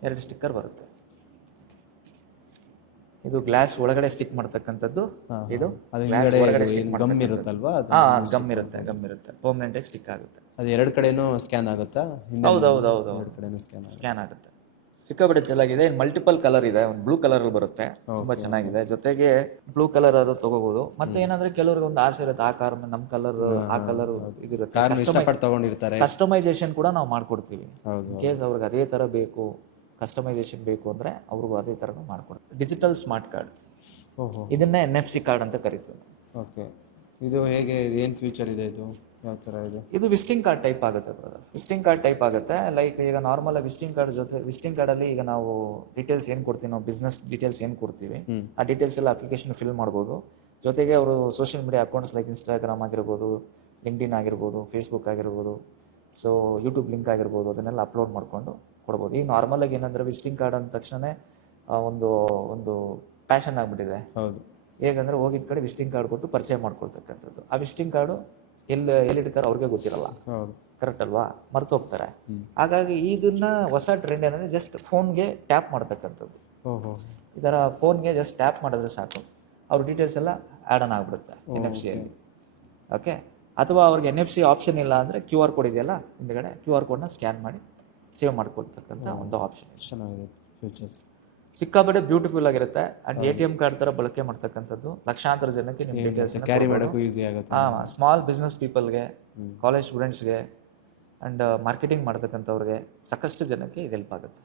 2 ಸ್ಟಿಕ್ಕರ್ ಬರುತ್ತೆ. ಇದು ಗ್ಲಾಸ್ ಒಳಗಡೆ ಸ್ಟಿಕ್ ಮಾಡ್ತಕ್ಕಂಥದ್ದು. ಇದು ಗಮ್ ಇರುತ್ತಲ್ವಾ? ಗಮ್ ಇರುತ್ತೆ. ಪರ್ಮನೆಂಟ್ ಆಗಿ ಸ್ಟಿಕ್ ಆಗುತ್ತೆ. ಅದು 2 ಕಡೆನೂ ಸ್ಕ್ಯಾನ್ ಆಗುತ್ತಾ? ಹೌದು, ಸ್ಕ್ಯಾನ್ ಆಗುತ್ತೆ. ಸಿಕ್ಕಾಪಟ್ಟೆ ಚೆನ್ನಾಗಿದೆ. ಮಲ್ಟಿಪಲ್ ಕಲರ್ ಇದೆ. ಒಂದು ಬ್ಲೂ ಕಲರ್ ಬರುತ್ತೆ, ತುಂಬಾ ಚೆನ್ನಾಗಿದೆ. ಜೊತೆಗೆ ಬ್ಲೂ ಕಲರ್ ಅದು ತಗೋಬಹುದು. ಮತ್ತೆ ಏನಂದ್ರೆ ಕೆಲವ್ರಿಗೆ ಒಂದು ಆಸೆ ಇರುತ್ತೆ, ಆ ಕಾರ್ ನಮ್ಮ ಕಲರ್, ಆ ಕಲರ್ ಇದಿರುತ್ತೆ. ಕಸ್ಟಮೈಸೇಷನ್ ಕೂಡ ನಾವು ಮಾಡ್ಕೊಡ್ತೀವಿ. ಕೇಸ್ ಅವ್ರಿಗೆ ಅದೇ ತರ ಬೇಕು, ಕಸ್ಟಮೈಸೇಷನ್ ಬೇಕು ಅಂದರೆ ಅವ್ರಿಗೂ ಅದೇ ಥರ ಮಾಡ್ಕೊಡ್ತೀವಿ. ಡಿಜಿಟಲ್ ಸ್ಮಾರ್ಟ್ ಕಾರ್ಡ್, ಇದನ್ನೇ NFC ಕಾರ್ಡ್ ಅಂತ ಕರಿತೀವಿ. ಇದು ಹೇಗೆ, ಏನು ಫ್ಯೂಚರ್ ಇದೆ, ಇದು ಯಾವ ಥರ ಇದೆ? ಇದು ವಿಸಿಟಿಂಗ್ ಕಾರ್ಡ್ ಟೈಪ್ ಆಗುತ್ತೆ ಬ್ರದರ್. ವಿಸಿಟಿಂಗ್ ಕಾರ್ಡ್ ಟೈಪ್ ಆಗುತ್ತೆ. ಲೈಕ್ ಈಗ ನಾರ್ಮಲ್ ವಿಸಿಟಿಂಗ್ ಕಾರ್ಡ್ ಜೊತೆ, ವಿಸಿಟಿಂಗ್ ಕಾರ್ಡಲ್ಲಿ ಈಗ ನಾವು ಡೀಟೇಲ್ಸ್ ಏನು ಕೊಡ್ತೀವಿ, ನಾವು ಬಿಸ್ನೆಸ್ ಡೀಟೇಲ್ಸ್ ಏನು ಕೊಡ್ತೀವಿ, ಆ ಡೀಟೇಲ್ಸ್ ಎಲ್ಲ ಅಪ್ಲಿಕೇಶನ್ ಫಿಲ್ ಮಾಡ್ಬೋದು. ಜೊತೆಗೆ ಅವರು social media accounts like Instagram ಆಗಿರ್ಬೋದು, ಲಿಂಕ್ಡ್ಇನ್ ಆಗಿರ್ಬೋದು, ಫೇಸ್ಬುಕ್ ಆಗಿರ್ಬೋದು, ಸೊ ಯೂಟ್ಯೂಬ್ ಲಿಂಕ್ ಆಗಿರ್ಬೋದು, ಅದನ್ನೆಲ್ಲ ಅಪ್ಲೋಡ್ ಮಾಡ್ಕೊಂಡು ಕೊಡ್ಬೋದು. ಈಗ ನಾರ್ಮಲಾಗಿ ಏನಂದರೆ ವಿಸಿಟಿಂಗ್ ಕಾರ್ಡ್ ಅಂದ ತಕ್ಷಣ ಒಂದು ಪ್ಯಾಷನ್ ಆಗಿಬಿಟ್ಟಿದೆ. ಹೇಗಂದರೆ ಹೋಗಿದ್ದ ಕಡೆ ವಿಸಿಟಿಂಗ್ ಕಾರ್ಡ್ ಕೊಟ್ಟು ಪರಿಚಯ ಮಾಡ್ಕೊಳ್ತಕ್ಕಂಥದ್ದು. ಆ ವಿಸಿಟಿಂಗ್ ಕಾರ್ಡು ಎಲ್ಲಿಡ್ತಾರೆ ಅವ್ರಿಗೆ ಗೊತ್ತಿರಲ್ಲ. ಕರೆಕ್ಟ್ ಅಲ್ವಾ? ಮರ್ತು ಹೋಗ್ತಾರೆ. ಹಾಗಾಗಿ ಇದನ್ನ ಹೊಸ ಟ್ರೆಂಡ್ ಏನಂದರೆ ಜಸ್ಟ್ ಫೋನ್ಗೆ ಟ್ಯಾಪ್ ಮಾಡ್ತಕ್ಕಂಥದ್ದು. ಈ ಥರ ಫೋನ್ಗೆ ಜಸ್ಟ್ ಟ್ಯಾಪ್ ಮಾಡಿದ್ರೆ ಸಾಕು, ಅವ್ರ ಡೀಟೇಲ್ಸ್ ಎಲ್ಲ ಆ್ಯಡ್ ಆನ್ ಆಗಿಬಿಡುತ್ತೆ NFC ಅಲ್ಲಿ. ಓಕೆ, ಅಥವಾ ಅವ್ರಿಗೆ NFC ಆಪ್ಷನ್ ಇಲ್ಲ ಅಂದರೆ QR ಕೋಡ್ ಇದೆಯಲ್ಲ ಹಿಂದ್ಗಡೆ, QR ಕೋಡ್ನ ಸ್ಕ್ಯಾನ್ ಮಾಡಿ ಸೇವ್ ಮಾಡ್ಕೊಳ್ತಕ್ಕಂಥ ಒಂದು ಆಪ್ಷನ್. ಚೆನ್ನಾಗಿದೆ ಫೀಚರ್ಸ್. ಸಿಕ್ಕಾಪಟ್ಟೆ ಬ್ಯೂಟಿಫುಲ್ ಆಗಿರುತ್ತೆ. ಆ್ಯಂಡ್ ATM ಕಾರ್ಡ್ ಥರ ಬಳಕೆ ಮಾಡ್ತಕ್ಕಂಥದ್ದು ಲಕ್ಷಾಂತರ ಜನಕ್ಕೆ ನಿಮ್ಮ ಡೀಟೇಲ್ಸ್ ಕ್ಯಾರಿ ಮಾಡೋಕ್ಕೂ ಈಸಿ ಆಗುತ್ತೆ. ಸ್ಮಾಲ್ ಬಿಸ್ನೆಸ್ ಪೀಪಲ್ಗೆ, ಕಾಲೇಜ್ ಸ್ಟೂಡೆಂಟ್ಸ್ಗೆ ಆ್ಯಂಡ್ ಮಾರ್ಕೆಟಿಂಗ್ ಮಾಡ್ತಕ್ಕಂಥವ್ರಿಗೆ ಸಾಕಷ್ಟು ಜನಕ್ಕೆ ಇದು ಹೆಲ್ಪ್ ಆಗುತ್ತೆ.